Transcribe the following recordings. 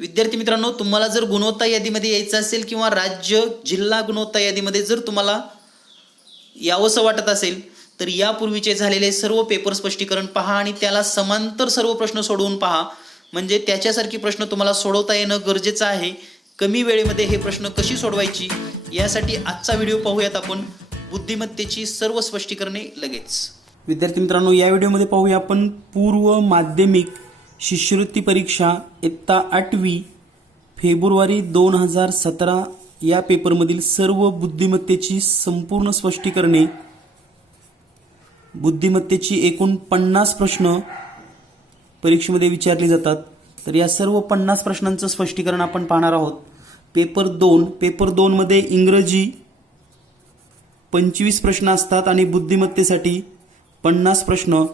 विद्यार्थी मित्रांनो, तुम्हाला जर गुणवत्ता यादीमध्ये यायचं असेल किंवा राज्य जिल्हा गुणवत्ता यादीमध्ये जर तुम्हाला यावंसं वाटत असेल तर यापूर्वीचे झालेले सर्व पेपर स्पष्टीकरण पहा आणि त्याला समांतर सर्व प्रश्न सोडवून पहा. म्हणजे त्याच्यासारखी प्रश्न तुम्हाला सोडवता येणं गरजेचं आहे. कमी वेळेमध्ये हे प्रश्न कशी सोडवायची यासाठी आजचा व्हिडिओ पाहूयात आपण. बुद्धिमत्तेची सर्व स्पष्टीकरणे लगेच. विद्यार्थी मित्रांनो, या व्हिडिओमध्ये पाहूया आपण पूर्व माध्यमिक शिष्यवृत्ती परीक्षा इयत्ता 8वी फेब्रुवारी 2017 या पेपरमधील सर्व बुद्धिमत्तेची संपूर्ण स्पष्टीकरणे. बुद्धिमत्तेची एकूण 50 प्रश्न परीक्षेमध्ये विचारले जातात. तर या सर्व 50 प्रश्नांचं स्पष्टीकरण आपण पाहणार आहोत. पेपर 2 मध्ये इंग्रजी 25 प्रश्न असतात आणि बुद्धिमत्तेसाठी 50 प्रश्न.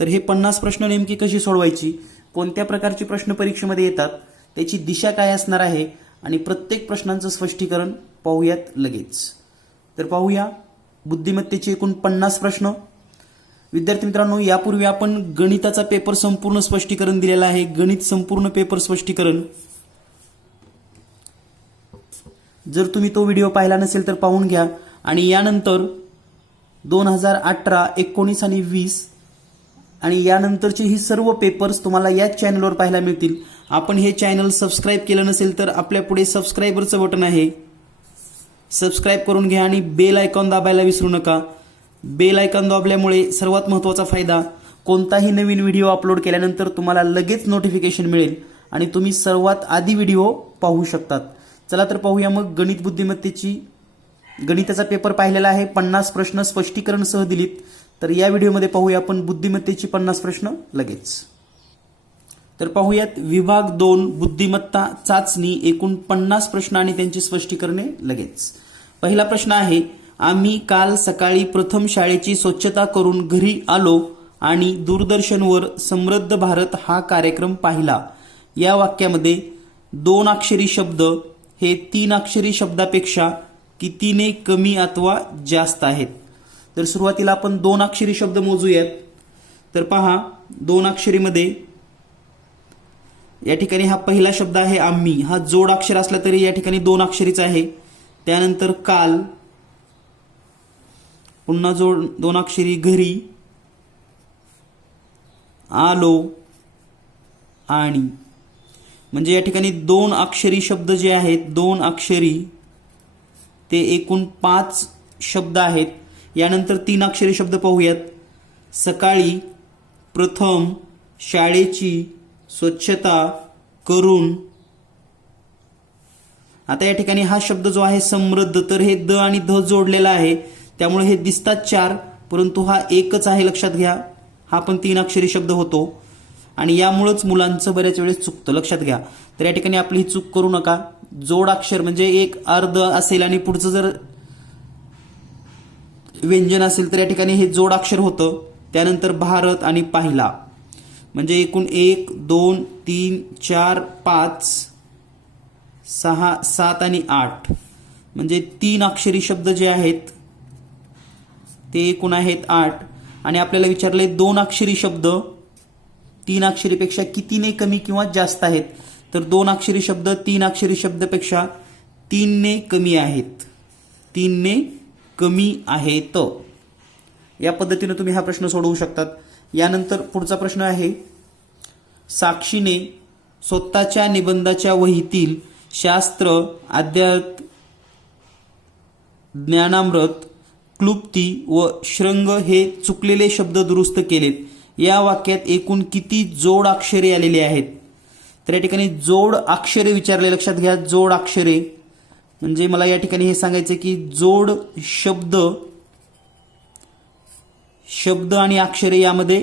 तर हे 50 प्रश्न नेमकी कशी सोडवायची, कोणत्या प्रकारचे प्रश्न परीक्षेमध्ये येतात, त्याची दिशा काय असणार आहे आणि प्रत्येक प्रश्नांचं स्पष्टीकरण पाहूयात लगेच. तर पाहूया बुद्धिमत्तेचे एकूण 50 प्रश्न. विद्यार्थी मित्रांनो, यापूर्वी आपण गणिताचा पेपर संपूर्ण स्पष्टीकरण दिलेला आहे. गणित संपूर्ण पेपर स्पष्टीकरण जर तुम्ही तो व्हिडिओ पाहिला नसेल तर पाहून घ्या. आणि यानंतर 2018, 19 आणि 20 आणि यानंतरचे ही सर्व पेपर्स तुम्हाला याच चॅनलवर पाहायला मिळतील. आपण हे चॅनल सबस्क्राईब केलं नसेल तर आपल्या पुढे सबस्क्रायबरचं बटन आहे, सबस्क्राईब करून घ्या आणि बेल आयकॉन दाबायला विसरू नका. बेल आयकॉन दाबल्यामुळे सर्वात महत्त्वाचा फायदा, कोणताही नवीन व्हिडिओ अपलोड केल्यानंतर तुम्हाला लगेच नोटिफिकेशन मिळेल आणि तुम्ही सर्वात आधी व्हिडिओ पाहू शकतात. चला तर पाहूया मग गणित बुद्धिमत्तेची. गणिताचा पेपर पाहिलेला आहे, 50 प्रश्न स्पष्टीकरण सह दिलीत. तर या व्हिडिओमध्ये पाहूया आपण बुद्धिमत्तेची 50 प्रश्न लगेच. तर पाहूयात विभाग 2 बुद्धिमत्ता चाचणी, एकूण 50 प्रश्न आणि त्यांची स्पष्टीकरणे लगेच. पहिला प्रश्न आहे, आम्ही काल सकाळी प्रथम शाळेची स्वच्छता करून घरी आलो आणि दूरदर्शनवर समृद्ध भारत हा कार्यक्रम पाहिला. या वाक्यामध्ये 2 अक्षरी शब्द हे 3 अक्षरी शब्दापेक्षा कितीने कमी अथवा जास्त आहेत. तर सुरुवातीला आपण 2 अक्षरी शब्द मोजूयात. तर पहा, 2 अक्षरीमध्ये या ठिकाणी हा पहिला शब्द आहे आम्ही. हा जोड अक्षर असला तरी या ठिकाणी 2 अक्षरीचा आहे. त्यानंतर काल, पुन्हा जोड 2 अक्षरी घरी, आलो आणि. म्हणजे या ठिकाणी 2 अक्षरी शब्द जे आहेत, 2 अक्षरी ते एकूण 5 शब्द आहेत. यानंतर 3 अक्षरी शब्द पाहूयात. सकाळी, प्रथम, शाळेची, स्वच्छता, करून. आता या ठिकाणी हा शब्द जो आहे समृद्ध, तर हे द आणि ध जोडलेला आहे, त्यामुळे हे दिसतात 4, परंतु हा एकच आहे, लक्षात घ्या. हा पण 3 अक्षरी शब्द होतो आणि यामुळेच मुलांचं बऱ्याच वेळेस चुकतं, लक्षात घ्या. तर या ठिकाणी आपली ही चूक करू नका. जोड अक्षर म्हणजे एक अर्ध असेल आणि पुढचं जर व्यंजन असेल तर या ठिकाणी हे जोड अक्षर होतं. त्यानंतर भारत आणि पाहिला, म्हणजे एकूण 1, 2, 3, 4, 5, 6, 7 आणि 8, म्हणजे 3 अक्षरी शब्द जे आहेत ते एकूण आहेत 8. आणि आपल्याला विचारले 2 अक्षरी शब्द 3 अक्षरीपेक्षा कितीने कमी किंवा जास्त आहेत. तर 2 अक्षरी शब्द 3 अक्षरी शब्दापेक्षा 3 ने कमी आहेत, 3 ने कमी आहेत. या पद्धतीने तुम्ही हा प्रश्न सोडवू शकतात. यानंतर पुढचा प्रश्न आहे, साक्षीने स्वतःच्या निबंधाच्या वहीतील शास्त्र, अध्यात्म, ज्ञानामृत, क्लुप्ती व श्रृंग हे चुकलेले शब्द दुरुस्त केलेत. या वाक्यात एकूण किती जोड अक्षरे आलेली आहेत. तर या ठिकाणी जोड अक्षरे विचारले, लक्षात घ्या. जोड अक्षरे म्हणजे मला या ठिकाणी हे सांगायचे की जोड शब्द आणि अक्षरे यामध्ये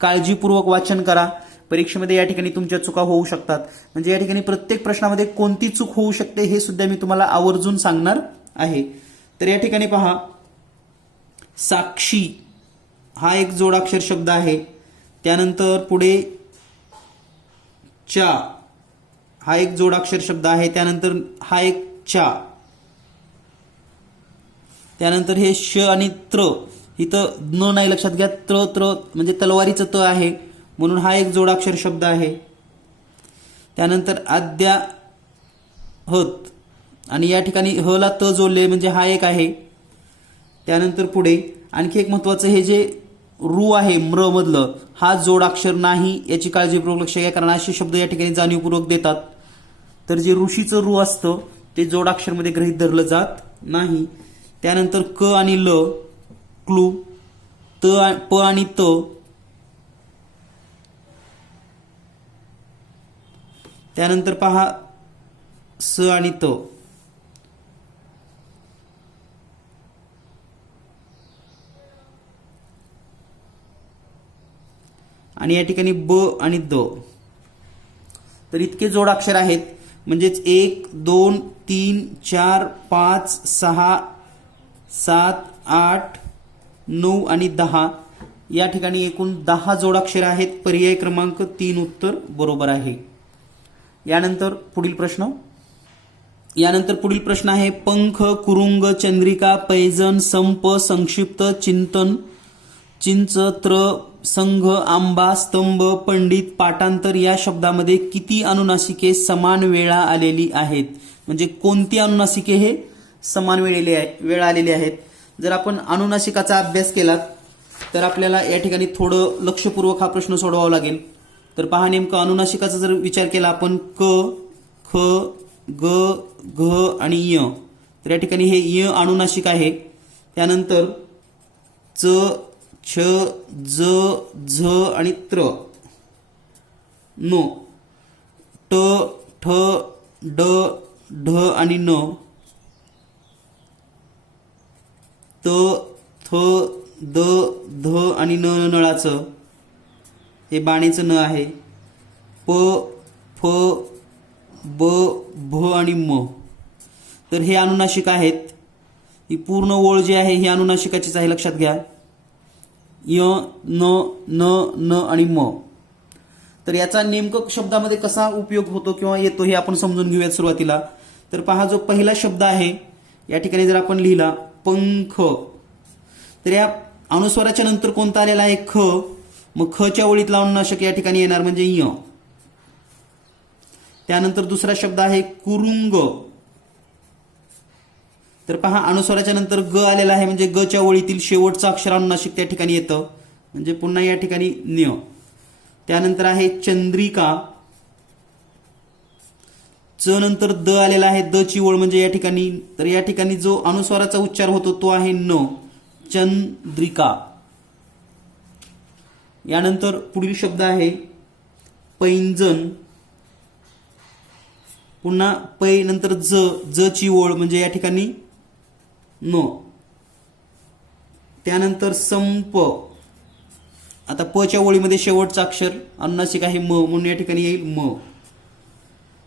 काळजीपूर्वक वाचन करा. परीक्षेमध्ये या ठिकाणी तुमच्या चुका होऊ शकतात. म्हणजे या ठिकाणी प्रत्येक प्रश्नामध्ये कोणती चूक होऊ शकते हे सुद्धा मी तुम्हाला आवर्जून सांगणार आहे. तर या ठिकाणी पहा, साक्षी हा एक जोडाक्षर शब्द आहे. त्यानंतर पुढे चा हा एक जोडाक्षर शब्द आहे. त्यानंतर हा एक चा, त्यानंतर हे श आणि त्र, इथं न नाही, लक्षात घ्या. त्र म्हणजे तलवारीचं त आहे, म्हणून हा एक जोडाक्षर शब्द आहे. त्यानंतर अद्याहत आणि या ठिकाणी ह ला त जोडले म्हणजे हा एक आहे. त्यानंतर पुढे आणखी एक महत्वाचं हे जे रू आहे म्र मधलं हा जोडाक्षर नाही याची काळजीपूर्वक लक्ष घ्या, कारण असे शब्द या ठिकाणी जाणीवपूर्वक देतात. तर जे ऋषीचं रू असतं ते जोडाक्षर मध्ये गृहीत धरलं जात नाही. त्यानंतर क आणि ल क्लू, प आणि त, त्यानंतर पहा स आणि त, आणि या ठिकाणी ब आणि द. तर इतके जोडाक्षर आहेत. म्हणजेच 1 2 3 4 5 6 7 8 9 आणि 10 या ठिकाणी एकूण 10 जोडाक्षर आहेत. पर्याय क्रमांक 3 उत्तर बरोबर आहे. यानंतर पुढील प्रश्न आहे पंख, कुरुंग, चंद्रिका, पैजण, संप, संक्षिप्त, चिंतन, चिंच, त्र, संघ, आंबा, स्तंभ, पंडित, पाठांतर या शब्दामध्ये किती अनुनासिके समान वेळा आलेली आहेत? म्हणजे कोणती अनुनासिके हे समान वेळा आलेली आहेत? जर आपण अनुनासिकाचा अभ्यास केला तर आपल्याला या ठिकाणी थोडं लक्षपूर्वक हा प्रश्न सोडवावा लागेल. तर पहा नेमकं अनुनासिकाचा जर विचार केला आपण क, ख, ग, घ आणि य, तर या ठिकाणी हे य अनुनासिक आहे. त्यानंतर च, छ, ज, झ आणि त्र, नो, ट, ठ, ड, ढ आणि न, त, थ, द, ध आणि न नळाचं हे बाणीचं न आहे. प, फ, ब, भ आणि म. तर हे अनुनासिक आहेत. ही पूर्ण ओळ जी आहे ही अनुनासिकाचीच आहे, लक्षात घ्या. य, न, न, न आणि म. तर याचा नेमकं शब्दामध्ये कसा उपयोग होतो किंवा येतो हे आपण समजून घेऊयात सुरुवातीला. तर पहा जो पहिला शब्द आहे या ठिकाणी जर आपण लिहिला पंख, तर या अनुस्वाराच्या नंतर कोणता आलेला आहे? ख. मग खच्या ओळीतला अनुनासिक या ठिकाणी येणार म्हणजे य. त्यानंतर दुसरा शब्द आहे कुरुंग. तर पहा अनुस्वाराच्या नंतर ग आलेला आहे म्हणजे ग च्या ओळीतील शेवटचं अक्षर अनुनासिक त्या ठिकाणी येतं म्हणजे पुन्हा या ठिकाणी न्य. त्यानंतर आहे चंद्रिका. च नंतर द आलेला आहे, द ची ओळ म्हणजे या ठिकाणी, तर या ठिकाणी जो अनुस्वाराचा उच्चार होतो तो आहे न, चंद्रिका. यानंतर पुढील शब्द आहे पैंजण. पुन्हा पै नंतर ज, ज ची ओळ म्हणजे या ठिकाणी न. त्यानंतर संप. आता प च्या ओळीमध्ये शेवटचं अक्षर अनुनासिक आहे म, म्हणून या ठिकाणी येईल म.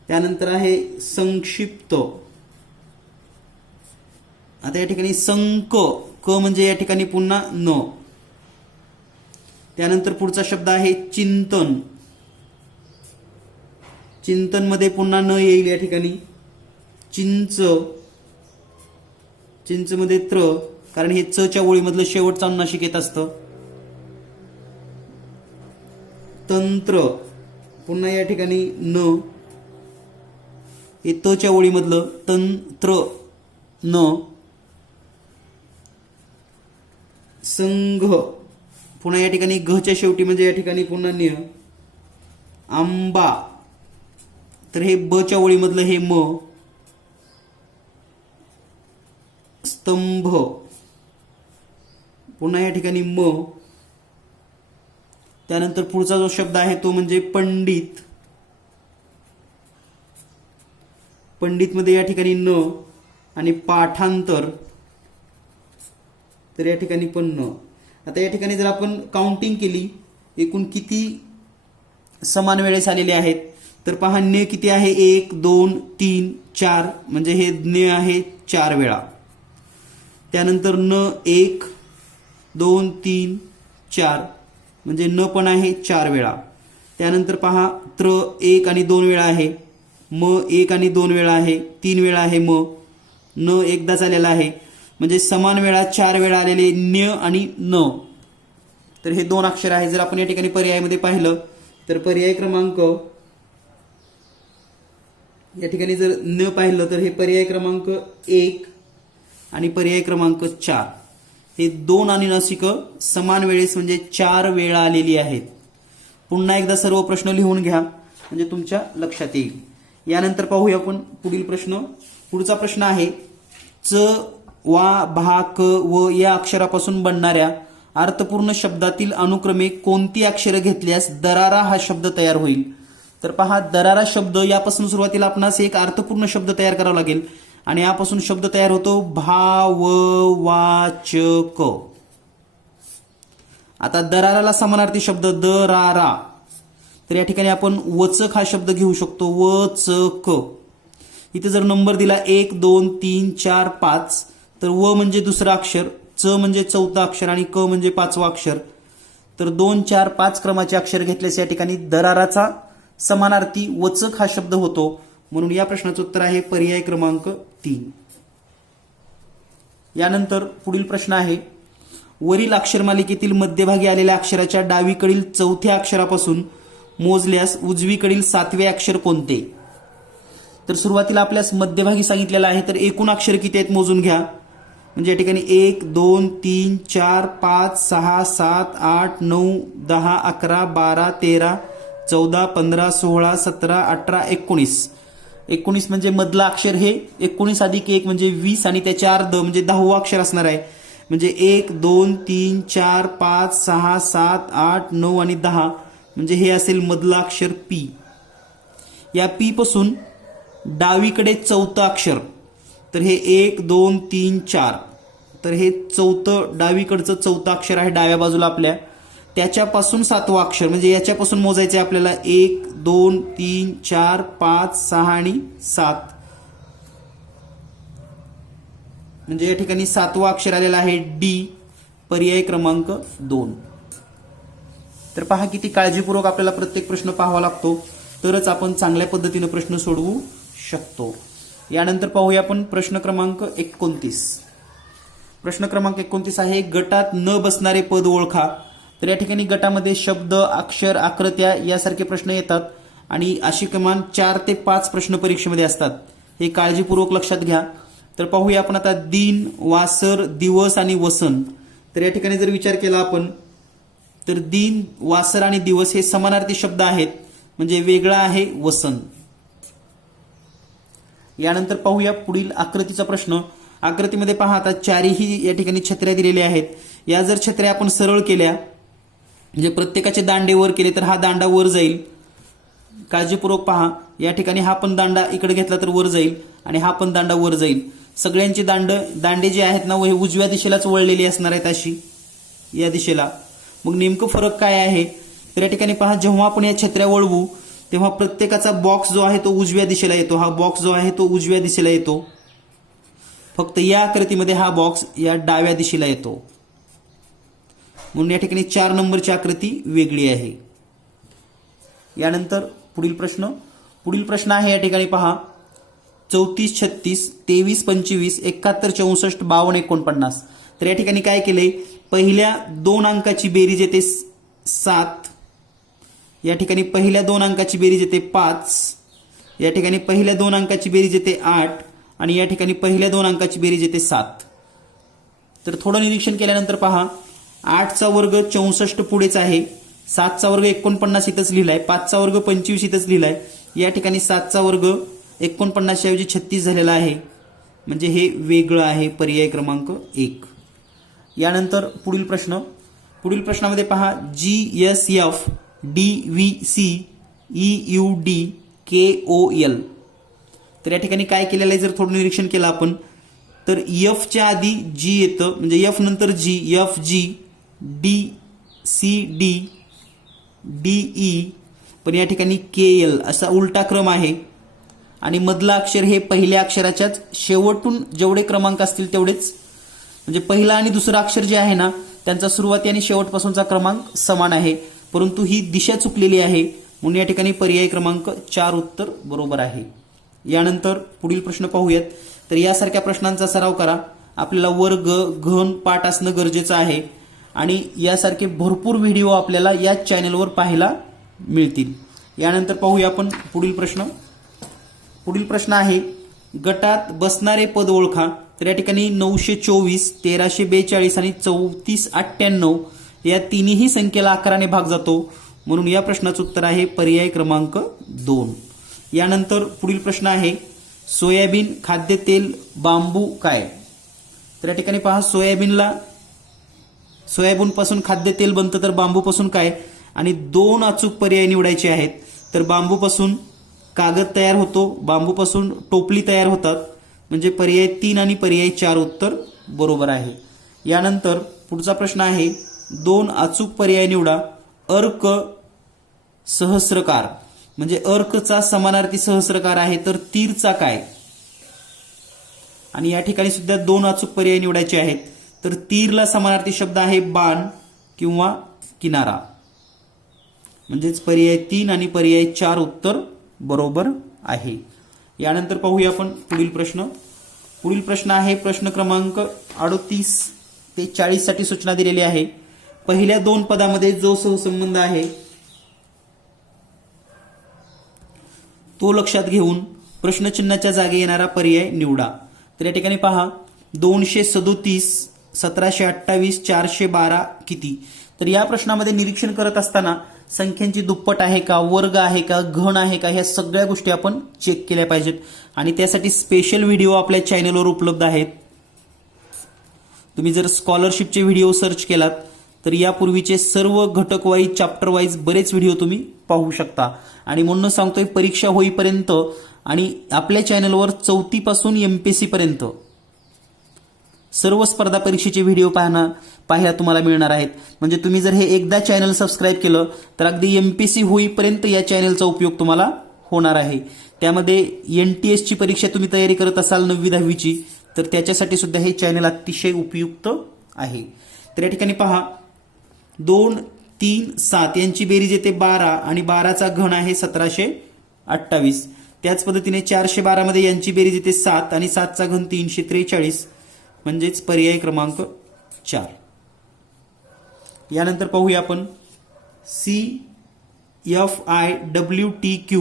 त्यानंतर आहे संक्षिप्त. आता या ठिकाणी संक, क म्हणजे या ठिकाणी पुन्हा न. त्यानंतर पुढचा शब्द आहे चिंतन. चिंतन मध्ये पुन्हा न येईल या ठिकाणी. चिंच, चिंच मध्ये त्र, कारण हे च च्या ओळीमधलं शेवटचं अनुनासिक येत असतं. तंत्र, पुन्हा या ठिकाणी न, हे त च्या ओळीमधलं तंत्र न. संघ, पुन्हा या ठिकाणी घ च्या शेवटी म्हणजे या ठिकाणी पुन्हा न्य. आंबा, तर हे ब च्या ओळीमधलं हे म. स्तंभ, पुन्हा या ठिकाणी म. त्यानंतर पुढचा जो शब्द आहे तो म्हणजे पंडित. पंडित मध्ये या ठिकाणी न आणि पाठांतर, तर या ठिकाणी पण न. आता या ठिकाणी जर आपण काउंटिंग केली एकूण किती समान वेळेस आलेले आहेत तर पहा न किती आहे? 1 2 3 4 म्हणजे हे न आहे 4 वेळा. त्यानंतर न 1 2 3 4 म्हणजे न पण आहे 4 वेळा. त्यानंतर पहा त्र 1 आणि 2 वेळा आहे, म 1 आणि 2 वेळा आहे, 3 वेळा आहे म, न एकदाच आलेला आहे म्हणजे समान वेळा 4 वेळा आलेले न्य आणि न. तर हे 2 अक्षर आहे. जर आपण या ठिकाणी पर्यायामध्ये पाहिलं तर पर्याय क्रमांक या ठिकाणी जर न पाहिलं तर हे पर्याय क्रमांक 1 आणि पर्याय क्रमांक 4 हे 2 अनुनासिक समान वेळेस म्हणजे 4 वेळा आलेली आहेत. पुन्हा एकदा सर्व प्रश्न लिहून घ्या म्हणजे तुमच्या लक्षात येईल. यानंतर पाहूया आपण पुढील प्रश्न. पुढचा प्रश्न आहे च, वा, भा, क, व या अक्षरापासून बनणाऱ्या अर्थपूर्ण शब्दातील अनुक्रमे कोणती अक्षरे घेतल्यास दरारा हा शब्द तयार होईल. तर पहा, दरारा शब्द यापासून सुरुवातीला आपणास एक अर्थपूर्ण शब्द तयार करावा लागेल आणि यापासून शब्द तयार होतो भा, व, वा, च, क. आता दराराला समानार्थी शब्द दरारा, तर या ठिकाणी आपण वचक हा शब्द घेऊ शकतो वचक. इथे जर नंबर दिला 1 2 3 4 5 तर व म्हणजे दुसरं अक्षर, च म्हणजे चौथं अक्षर आणि क म्हणजे 5वं अक्षर. तर 2 4 5 क्रमाचे अक्षर घेतल्यास या ठिकाणी दराराचा समानार्थी वचक हा शब्द होतो. म्हणून या प्रश्नाचं उत्तर आहे पर्याय क्रमांक 3. यानंतर पुढील प्रश्न आहे वरील अक्षरमालिकेतील मध्यभागी आलेल्या अक्षराच्या डावीकडील चौथ्या अक्षरापासून मोजल्यास उजवीकडील 7वे अक्षर कोणते. तर सुरुवातीला आपल्यास मध्यभागी सांगितलेलं आहे तर एकूण अक्षर किती आहेत मोजून घ्या. म्हणजे या ठिकाणी 1 2 3 4 5 6 7 8 9 10 11 12 13 14 15 16 17 18 19. 19 म्हणजे मधलं अक्षर हे 19 अधिक 1 म्हणजे 20 आणि त्याच्या अर्ध म्हणजे 10वं अक्षर असणार आहे. म्हणजे 1 2 3 4 5 6 7 8 9 आणि 10 म्हणजे हे असेल मधलं अक्षर पी. या पी पासून डावीकडे चौथं अक्षर तर हे 1 2 3 4 तर हे चौथं डावीकडचं चौथं अक्षर आहे डाव्या बाजूला आपल्या. त्याच्यापासून 7वं अक्षर म्हणजे याच्यापासून मोजायचं आहे आपल्याला 1 2 3 4 5 6 आणि 7 म्हणजे या ठिकाणी 7वं अक्षर आलेलं आहे डी, पर्याय क्रमांक 2. तर पहा किती काळजीपूर्वक आपल्याला प्रत्येक प्रश्न पाहावा लागतो तरच आपण चांगल्या पद्धतीने प्रश्न सोडवू शकतो. यानंतर पाहूया आपण प्रश्न क्रमांक 29. प्रश्न क्रमांक 29 आहे गटात न बसणारे पद ओळखा. तर या ठिकाणी गटामध्ये शब्द, अक्षर, आकृत्या यासारखे प्रश्न येतात आणि अशी किमान 4 ते 5 प्रश्न परीक्षेमध्ये असतात. हे काळजीपूर्वक लक्षात घ्या. तर पाहूया आपण आता दिन, वासर, दिवस आणि वसन. तर या ठिकाणी जर विचार केला आपण तर दिन, वासर आणि दिवस हे समानार्थी शब्द आहेत म्हणजे वेगळा आहे वसन. यानंतर पाहूया पुढील आकृतीचा प्रश्न. आकृतीमध्ये पहा आता चारही या ठिकाणी छत्र्या दिलेल्या आहेत. या जर छत्र्या आपण सरळ केल्या म्हणजे प्रत्येकाचे दांडे वर केले तर हा दांडा वर जाईल. काळजीपूर्वक पहा, या ठिकाणी हा पण दांडा इकडे घेतला तर वर जाईल आणि हा पण दांडा वर जाईल. सगळ्यांचे दांडे जे आहेत ना हे उजव्या दिशेलाच वळलेले असणार आहेत अशी या दिशेला. मग नेमकं फरक काय आहे तर या ठिकाणी पहा जेव्हा आपण या छत्र्या वळवू तेव्हा प्रत्येकाचा बॉक्स जो आहे तो उजव्या दिशेला येतो. हा बॉक्स जो आहे तो उजव्या दिशेला येतो. फक्त या आकृतीमध्ये हा बॉक्स या डाव्या दिशेला येतो. म्हणून या ठिकाणी 4 नंबरची आकृती वेगळी आहे. यानंतर पुढील प्रश्न आहे या ठिकाणी पहा 34 36 23 25 71 64 52 49. तर या ठिकाणी काय केलंय पहिल्या 2 अंकाची बेरीज येते 7. या ठिकाणी पहिल्या 2 अंकाची बेरीज येते 5. या ठिकाणी पहिल्या 2 अंकाची बेरीज येते 8 आणि या ठिकाणी पहिल्या 2 अंकाची बेरीज येते 7. तर थोडं निरीक्षण केल्यानंतर पहा 8चा वर्ग 64 पुढेच आहे, 7चा वर्ग 49 इथंच लिहिलाय, 5चा वर्ग 25 इथंच लिहिलाय. या ठिकाणी 7चा वर्ग 49 ऐवजी 36 झालेला आहे म्हणजे हे वेगळं आहे, पर्याय क्रमांक 1. यानंतर पुढील प्रश्नामध्ये पहा GSF DVC EUD KOL. तर या ठिकाणी काय केलेलं आहे जर थोडं निरीक्षण केलं आपण तर F च्या आधी G येतं म्हणजे F नंतर G, FG DCD DE पण या ठिकाणी KL असा उलटा क्रम आहे आणि मधलं अक्षर हे पहिल्या अक्षराच्याच शेवटून जेवढे क्रमांक असतील तेवढेच म्हणजे पहिला आणि दुसरं अक्षर जे आहे ना त्यांचा सुरुवाती आणि शेवटपासूनचा क्रमांक समान आहे परंतु ही दिशा चुकलेली आहे म्हणून या ठिकाणी पर्याय क्रमांक 4 उत्तर बरोबर आहे. यानंतर पुढील प्रश्न पाहूयात. तर यासारख्या प्रश्नांचा सराव करा. आपल्याला वर्ग घन पाठ असणं गरजेचं आहे आणि यासारखे भरपूर व्हिडिओ आपल्याला या चॅनलवर पाहायला मिळतील. यानंतर पाहूया आपण पुढील प्रश्न. पुढील प्रश्न आहे गटात बसणारे पद ओळखा. तर या ठिकाणी 924, 1342 आणि 3498 या तिन्ही संख्येला 11ने भाग जातो, म्हणून या प्रश्नाचं उत्तर आहे पर्याय क्रमांक 2. यानंतर पुढील प्रश्न आहे सोयाबीन, खाद्यतेल, बांबू काय. तर या ठिकाणी पहा सोयाबीनपासून खाद्यतेल बनतं तर बांबूपासून काय, आणि 2 अचूक पर्याय निवडायचे आहेत. तर बांबूपासून कागद तयार होतो, बांबूपासून टोपली तयार होतात, म्हणजे पर्याय 3 आणि पर्याय 4 उत्तर बरोबर आहे. यानंतर पुढचा प्रश्न आहे 2 अचूक पर्याय निवडा. अर्क सहस्रकार, म्हणजे अर्कचा समानार्थी सहस्रकार आहे तर तीरचा काय. आणि या ठिकाणी सुद्धा 2 अचूक पर्याय निवडायचे आहेत. तर तीरला समानार्थी शब्द आहे बाण किंवा किनारा, म्हणजेच पर्याय 3 आणि पर्याय 4 उत्तर बरोबर आहे. यानंतर पाहूया आपण पुढील प्रश्न. पुढील प्रश्न आहे प्रश्न क्रमांक 38 ते 40 साठी सूचना दिलेली आहे. पहिल्या 2 पदामध्ये जो सहसंबंध आहे तो लक्षात घेऊन प्रश्नचिन्हाच्या जागी येणारा पर्याय निवडा. तर या ठिकाणी पहा 237, 1728, 412 किती. तर या प्रश्नामध्ये निरीक्षण करत असताना संख्यांची दुप्पट आहे का, वर्ग आहे का, घन आहे का, ह्या सगळ्या गोष्टी आपण चेक केल्या पाहिजेत. आणि त्यासाठी स्पेशल व्हिडिओ आपल्या चॅनलवर उपलब्ध आहेत. तुम्ही जर स्कॉलरशिपचे व्हिडिओ सर्च केलात तर यापूर्वीचे सर्व घटक वाईज, चॅप्टर वाईज बरेच व्हिडिओ तुम्ही पाहू शकता. आणि म्हणून सांगतोय परीक्षा होईपर्यंत आणि आपल्या चॅनलवर 4थी पासून MPSC पर्यंत सर्व स्पर्धा परीक्षेचे व्हिडिओ पाहायला तुम्हाला मिळणार आहेत. म्हणजे तुम्ही जर हे एकदा चॅनल सबस्क्राईब केलं तर अगदी MPSC होईपर्यंत या चॅनलचा उपयोग तुम्हाला होणार आहे. त्यामध्ये NTS ची परीक्षा तुम्ही तयारी करत असाल 9वी 10वीची तर त्याच्यासाठी सुद्धा हे चॅनल अतिशय उपयुक्त आहे. तर या ठिकाणी पहा 2, 3, 7 यांची बेरीज येते 12 आणि 12चा घन आहे 1728. त्याच पद्धतीने 412 मध्ये यांची बेरीज येते 7 आणि 7चा घन 343, म्हणजेच पर्याय क्रमांक 4. यानंतर पाहूया आपण CFIWTQ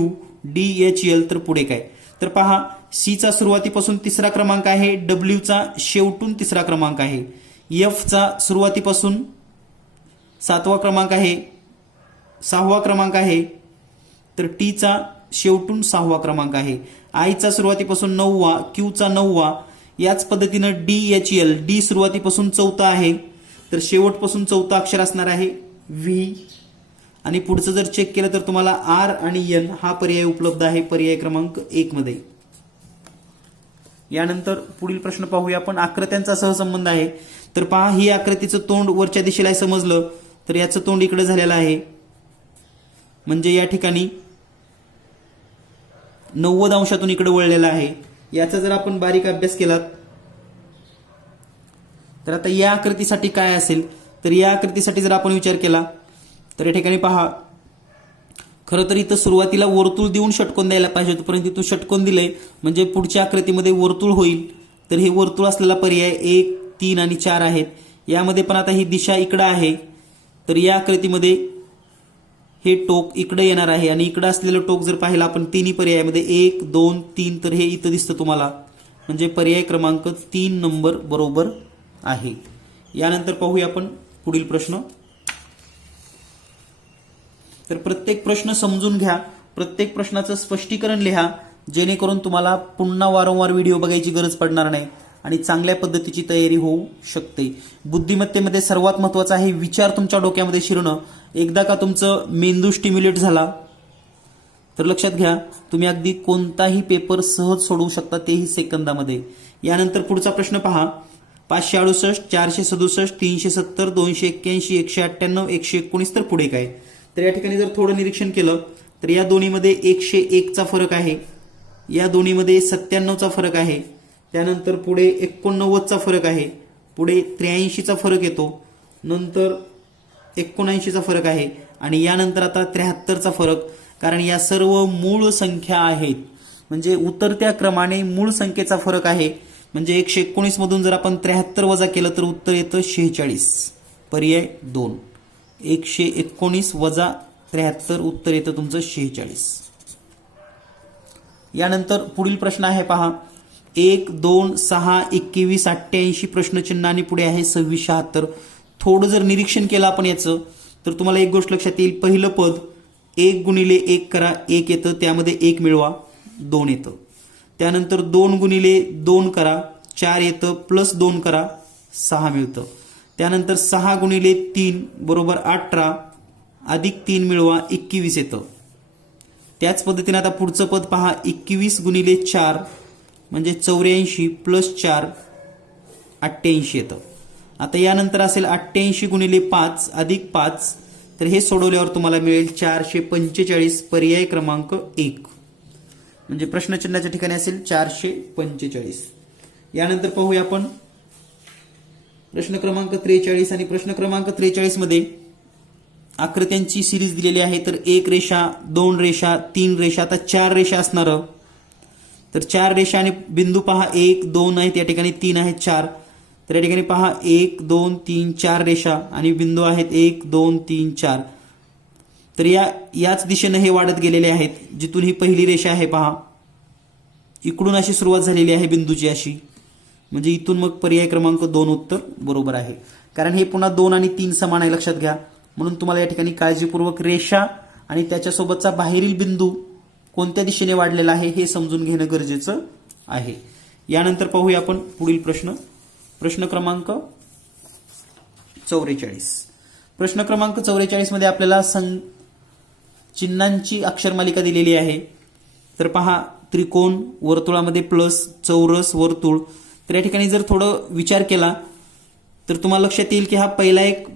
DHL. तर पुढे काय. तर पहा C चा सुरुवातीपासून 3रा क्रमांक आहे, W चा शेवटून 3रा क्रमांक आहे, F चा सुरुवातीपासून 7वा क्रमांक आहे, 6वा क्रमांक आहे, तर T चा शेवटून 6वा क्रमांक आहे, I चा सुरुवातीपासून 9वा, Q चा 9वा. याच पद्धतीनं DHL, D सुरुवातीपासून 4था आहे तर शेवटपासून 4था अक्षर असणार आहे V. आणि पुढचं जर चेक केलं तर तुम्हाला R आणि N हा पर्याय उपलब्ध आहे पर्याय क्रमांक 1 मध्ये. यानंतर पुढील प्रश्न पाहूया आपण. आकृत्यांचा सहसंबंध आहे. तर पहा ही आकृतीचं तोंड वरच्या दिशेला आहे समजलं तर याचं तोंड इकडे झालेलं आहे, म्हणजे या ठिकाणी 90 अंशातून इकडे वळलेला आहे. याचा जर आपण बारीक अभ्यास केला तर आता या आकृतीसाठी काय असेल. तर या आकृतीसाठी जर आपण विचार केला तर या ठिकाणी पहा खरं तर इथं सुरुवातीला वर्तुळ देऊन षटकोन द्यायला पाहिजे होतं, परंतु तू षटकोन दिलंय म्हणजे पुढच्या आकृतीमध्ये वर्तुळ होईल. तर हे वर्तुळ असलेला पर्याय 1, 3 आणि 4 आहेत. यामध्ये पण आता ही दिशा इकडे आहे तर या आकृतीमध्ये हे टोक इकडे येणार आहे आणि इकडे असलेलं टोक जर पाहिलं आपण तिन्ही पर्यायामध्ये 1, 2, 3 तर हे इथं दिसतं तुम्हाला, म्हणजे पर्याय क्रमांक 3 नंबर बरोबर आहे. यानंतर पाहूया आपण पुढील प्रश्न. तर प्रत्येक प्रश्न समजून घ्या, प्रत्येक प्रश्नाचं स्पष्टीकरण लिहा, जेणेकरून तुम्हाला पुन्हा वारंवार व्हिडिओ बघायची गरज पडणार नाही आणि चांगल्या पद्धतीची तयारी होऊ शकते. बुद्धिमत्तेमध्ये सर्वात महत्त्वाचं आहे विचार तुमच्या डोक्यामध्ये शिरणं. एकदा का तुमचं मेंदू स्टिम्युलेट झाला तर लक्षात घ्या तुम्ही अगदी कोणताही पेपर सहज सोडवू शकता, तेही सेकंदामध्ये. यानंतर पुढचा प्रश्न पहा. 568, 467, 370, 281, 198, 119 तर पुढे काय. तर या ठिकाणी जर थोडं निरीक्षण केलं तर या दोन्हीमध्ये 101चा फरक आहे, या दोन्हीमध्ये 97चा फरक आहे, त्यानंतर पुढे 89चा फरक आहे, पुढे 83चा फरक येतो, नंतर 79चा फरक आहे आणि यानंतर आता 73चा फरक. कारण या सर्व मूळ संख्या आहेत, म्हणजे उतरत्या क्रमाने मूळ संख्येचा फरक आहे. म्हणजे 119 मधून जर आपण 73 वजा केलं तर उत्तर येतं 46, पर्याय 2. 119 वजा 73 उत्तर येतं तुमचं 46. यानंतर पुढील प्रश्न आहे पहा 1 2 6 21 88 प्रश्नचिन्ह आणि पुढे आहे 2676. थोडं जर निरीक्षण केलं आपण याचं तर तुम्हाला एक गोष्ट लक्षात येईल. पहिलं पद 1 गुणिले 1 करा, 1 येतं, त्यामध्ये 1 मिळवा, 2 येतं. त्यानंतर 2 गुणिले 2 करा, 4 येतं, प्लस 2 करा, 6 मिळतं. त्यानंतर 6 गुणिले 3 बरोबर 18 अधिक 3 मिळवा, 21 येतं. त्याच पद्धतीने आता पुढचं पद पहा 21 गुणिले 4 म्हणजे 84 प्लस 4 88 येतं. आता यानंतर असेल 88 गुणिले 5 अधिक 5, तर हे सोडवल्यावर तुम्हाला मिळेल 445, पर्याय क्रमांक 1. म्हणजे प्रश्नचिन्हाच्या ठिकाणी असेल 445. यानंतर पाहूया आपण प्रश्न क्रमांक 43. आणि प्रश्न क्रमांक 43 मध्ये आकृत्यांची सिरीज दिलेली आहे. तर 1 रेषा, 2 रेषा, 3 रेषा, आता 4 रेषा असणार. तर 4 रेषा आणि बिंदू पहा 1 2 आहेत, या ठिकाणी 3 आहेत 4. तर या ठिकाणी पहा 1 2 3 4 रेषा आणि बिंदू आहेत 1 2 3 4. तर याच दिशेने हे वाढत गेलेले आहेत. जिथून ही पहिली रेषा आहे पहा, इकडून अशी सुरुवात झालेली आहे बिंदूची अशी, म्हणजे इथून मग पर्याय क्रमांक 2 उत्तर बरोबर आहे. कारण हे पुन्हा 2 आणि 3 समान आहे, लक्षात घ्या. म्हणून तुम्हाला या ठिकाणी काळजीपूर्वक रेषा आणि त्याच्यासोबतचा बाहेरील बिंदू कोणत्या दिशेने वाढलेला आहे हे समजून घेणं गरजेचं आहे. यानंतर पाहूया आपण पुढील प्रश्न. प्रश्न क्रमांक 44. प्रश्न क्रमांक 44 मध्ये आपल्याला चिन्हांची अक्षरमालिका दिलेली आहे. तर पहा त्रिकोण, वर्तुळामध्ये प्लस, चौरस, वर्तुळ. तर या ठिकाणी जर थोडं विचार केला तर तुम्हाला लक्षात येईल की हा पहिला एक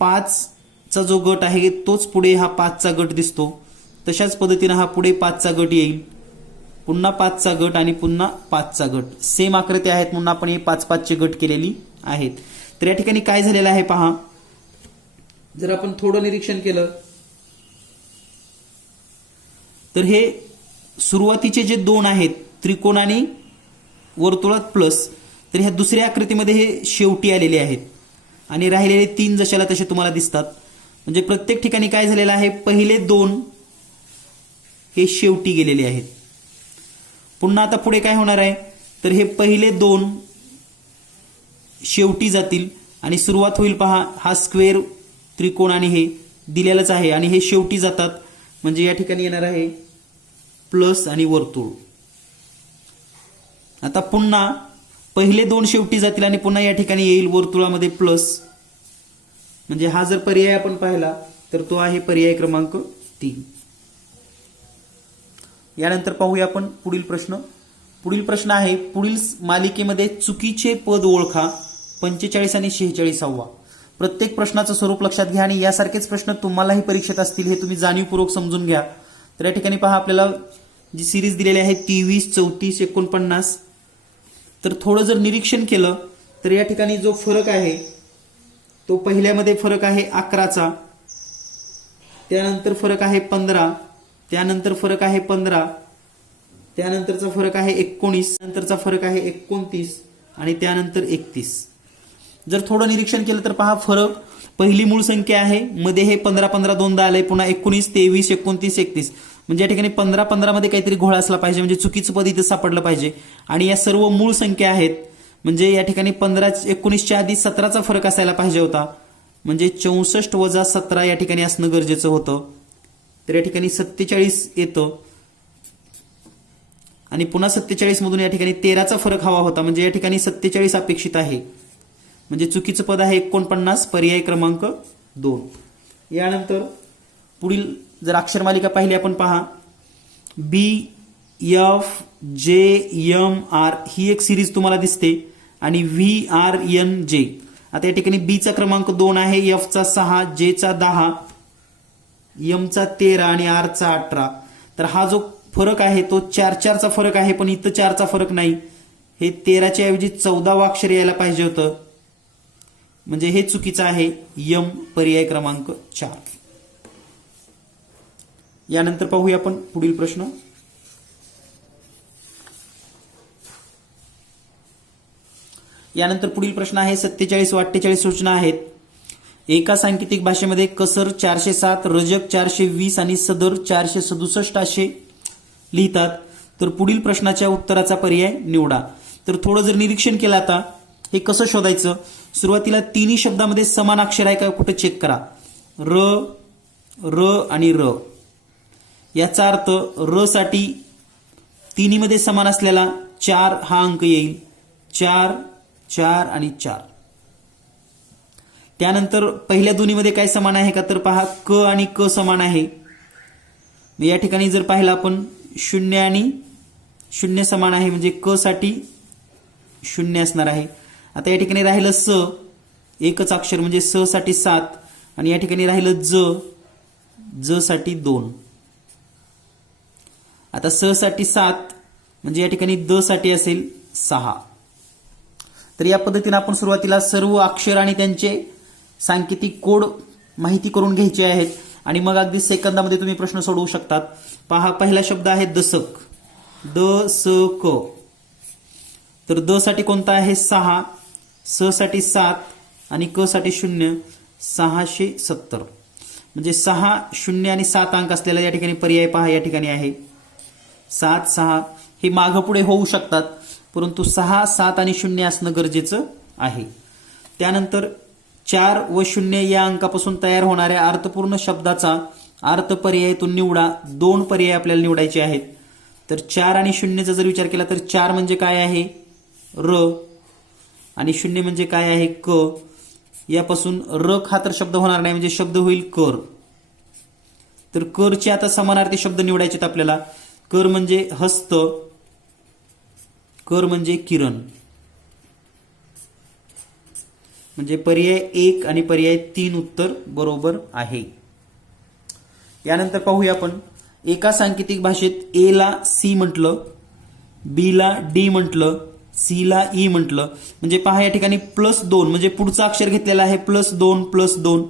5चा जो गट आहे तोच पुढे हा 5चा गट दिसतो. तशाच पद्धतीने हा पुढे 5चा गट येईल, पुन्हा 5चा गट आणि पुन्हा 5चा गट. सेम आकृती आहेत म्हणून आपण हे 5-5चे गट केलेली आहेत. तर या ठिकाणी काय झालेलं आहे पहा, जर आपण थोडं निरीक्षण केलं तर हे सुरुवातीचे जे 2 आहेत त्रिकोण आणि वर्तुळात प्लस, तर ह्या दुसऱ्या आकृतीमध्ये हे शेवटी आलेले आहेत आणि राहिलेले 3 जशाला तसे तुम्हाला दिसतात. म्हणजे प्रत्येक ठिकाणी काय झालेलं आहे, पहिले 2 हे शेवटी गेलेले आहेत. पुन्हा आता पुढे काय होणार आहे, तर हे पहिले 2 शेवटी जातील आणि सुरुवात होईल पहा हा स्क्वेअर त्रिकोण आणि हे दिलेलंच आहे आणि हे शेवटी जातात. म्हणजे या ठिकाणी येणार आहे प्लस आणि वर्तुळ. आता पुन्हा पहिले 2 शेवटी जातील आणि पुन्हा या ठिकाणी येईल वर्तुळामध्ये प्लस. म्हणजे हा जर पर्याय आपण पाहिला तर तो आहे पर्याय क्रमांक 3. यानंतर पाहूया आपण पुढील प्रश्न. पुढील प्रश्न आहे पुढील मालिकेमध्ये चुकीचे पद ओळखा 45 आणि 46. प्रत्येक प्रश्नाचं स्वरूप लक्षात घ्या आणि यासारखेच प्रश्न तुम्हालाही परीक्षेत असतील हे तुम्ही जाणीवपूर्वक समजून घ्या. तर या ठिकाणी पहा आपल्याला जी सिरीज दिलेली आहे 23 34 49. तर थोडं जर निरीक्षण केलं तर या ठिकाणी जो फरक आहे तो पहिल्यामध्ये फरक आहे 11चा, त्यानंतर फरक आहे 15, त्यानंतर फरक आहे 15, त्यानंतरचा फरक आहे 19, नंतरचा फरक आहे 29 आणि त्यानंतर 31. जर थोडं निरीक्षण केलं तर पहा फरक पहिली मूळ संख्या आहे, मध्ये हे 15 15 दोनदा आलंय, पुन्हा 19 23 29 31. म्हणजे या ठिकाणी 15 15 मध्ये काहीतरी घोळ असला पाहिजे, म्हणजे चुकीचं पद इथं सापडलं पाहिजे. आणि या सर्व मूळ संख्या आहेत, म्हणजे या ठिकाणी 19च्या आधी 17चा फरक असायला पाहिजे होता. म्हणजे 64 वजा 17 या ठिकाणी असणं गरजेचं होतं. तर या ठिकाणी 47 येतं आणि पुन्हा 47 मधून या ठिकाणी 13चा फरक हवा होता. म्हणजे या ठिकाणी 47 अपेक्षित आहे. म्हणजे चुकीचं पद आहे 49, पर्याय क्रमांक 2. यानंतर पुढील जर अक्षरमालिका पाहिली आपण पहा BFJMR ही एक सिरीज तुम्हाला दिसते आणि VRNJ. आता या ठिकाणी B चा क्रमांक 2 आहे, F चा 6, J चा 10, M चा 13 आणि R चा 18. तर हा जो फरक आहे तो 4-4चा फरक आहे, पण इथं 4चा फरक नाही. हे 13च्या ऐवजी 14वा अक्षर यायला पाहिजे होतं, म्हणजे हे चुकीचं आहे. M पर्याय क्रमांक 4. यानंतर पाहूया आपण पुढील प्रश्न. यानंतर पुढील प्रश्न आहे 47 व 48 सूचना आहेत. एका सांकेतिक भाषेमध्ये कसर 407, रजक 420 आणि सदर 467 असे लिहितात. तर पुढील प्रश्नाच्या उत्तराचा पर्याय निवडा. तर थोडं जर निरीक्षण केलं आता हे कसं शोधायचं. सुरुवातीला तिन्ही शब्दामध्ये समान अक्षर आहे का कुठे चेक करा. र, र आणि र. याचा अर्थ र साठी तिन्हीमध्ये समान असलेला 4 हा अंक येईल. 4, 4 आणि 4. त्यानंतर पहिल्या दोन्हीमध्ये काय समान आहे का तर पहा क आणि क समान आहे. या ठिकाणी जर पाहिलं आपण 0 आणि 0 समान आहे म्हणजे क साठी 0 असणार आहे. आता या ठिकाणी राहिलं स, एकच अक्षर म्हणजे स साठी 7 आणि या ठिकाणी राहिलं ज, ज साठी 2. आता स साठी 7 म्हणजे या ठिकाणी द साठी असेल 6. तर या पद्धतीने आपण सुरुवातीला सर्व अक्षर आणि त्यांचे सांकेतिक कोड माहिती करून घ्यायचे आहेत आणि मग अगदी सेकंदामध्ये तुम्ही प्रश्न सोडवू शकतात. पहा पहिला शब्द आहे दशक. द स क. तर द साठी कोणता आहे 6, स साठी 7 आणि क साठी 0. 670 म्हणजे 6, 0 आणि 7 अंक असलेला या ठिकाणी पर्याय पहा या ठिकाणी आहे. 7, 6 हे मागं पुढे होऊ शकतात परंतु 6, 7 आणि 0 असणं गरजेचं आहे. त्यानंतर 4 व 0 या अंकापासून तयार होणाऱ्या अर्थपूर्ण शब्दाचा अर्थ पर्यायातून निवडा. 2 पर्याय आपल्याला निवडायचे आहेत. तर 4 आणि 0चा जर विचार केला तर 4 म्हणजे काय आहे र आणि 0 म्हणजे काय आहे क. यापासून र हा तर शब्द होणार नाही म्हणजे शब्द होईल कर. तर करचे आता समानार्थी शब्द निवडायचे आहेत आपल्याला. कर म्हणजे हस्त, कर म्हणजे किरण. म्हणजे पर्याय 1 आणि पर्याय 3 उत्तर बरोबर आहे. यानंतर पाहूया आपण एका सांकेतिक भाषेत ए ला सी म्हटलं, बी ला डी म्हटलं, सी ला ई म्हटलं. म्हणजे पहा या ठिकाणी +2 म्हणजे पुढचं अक्षर घेतलेलं आहे +2 +2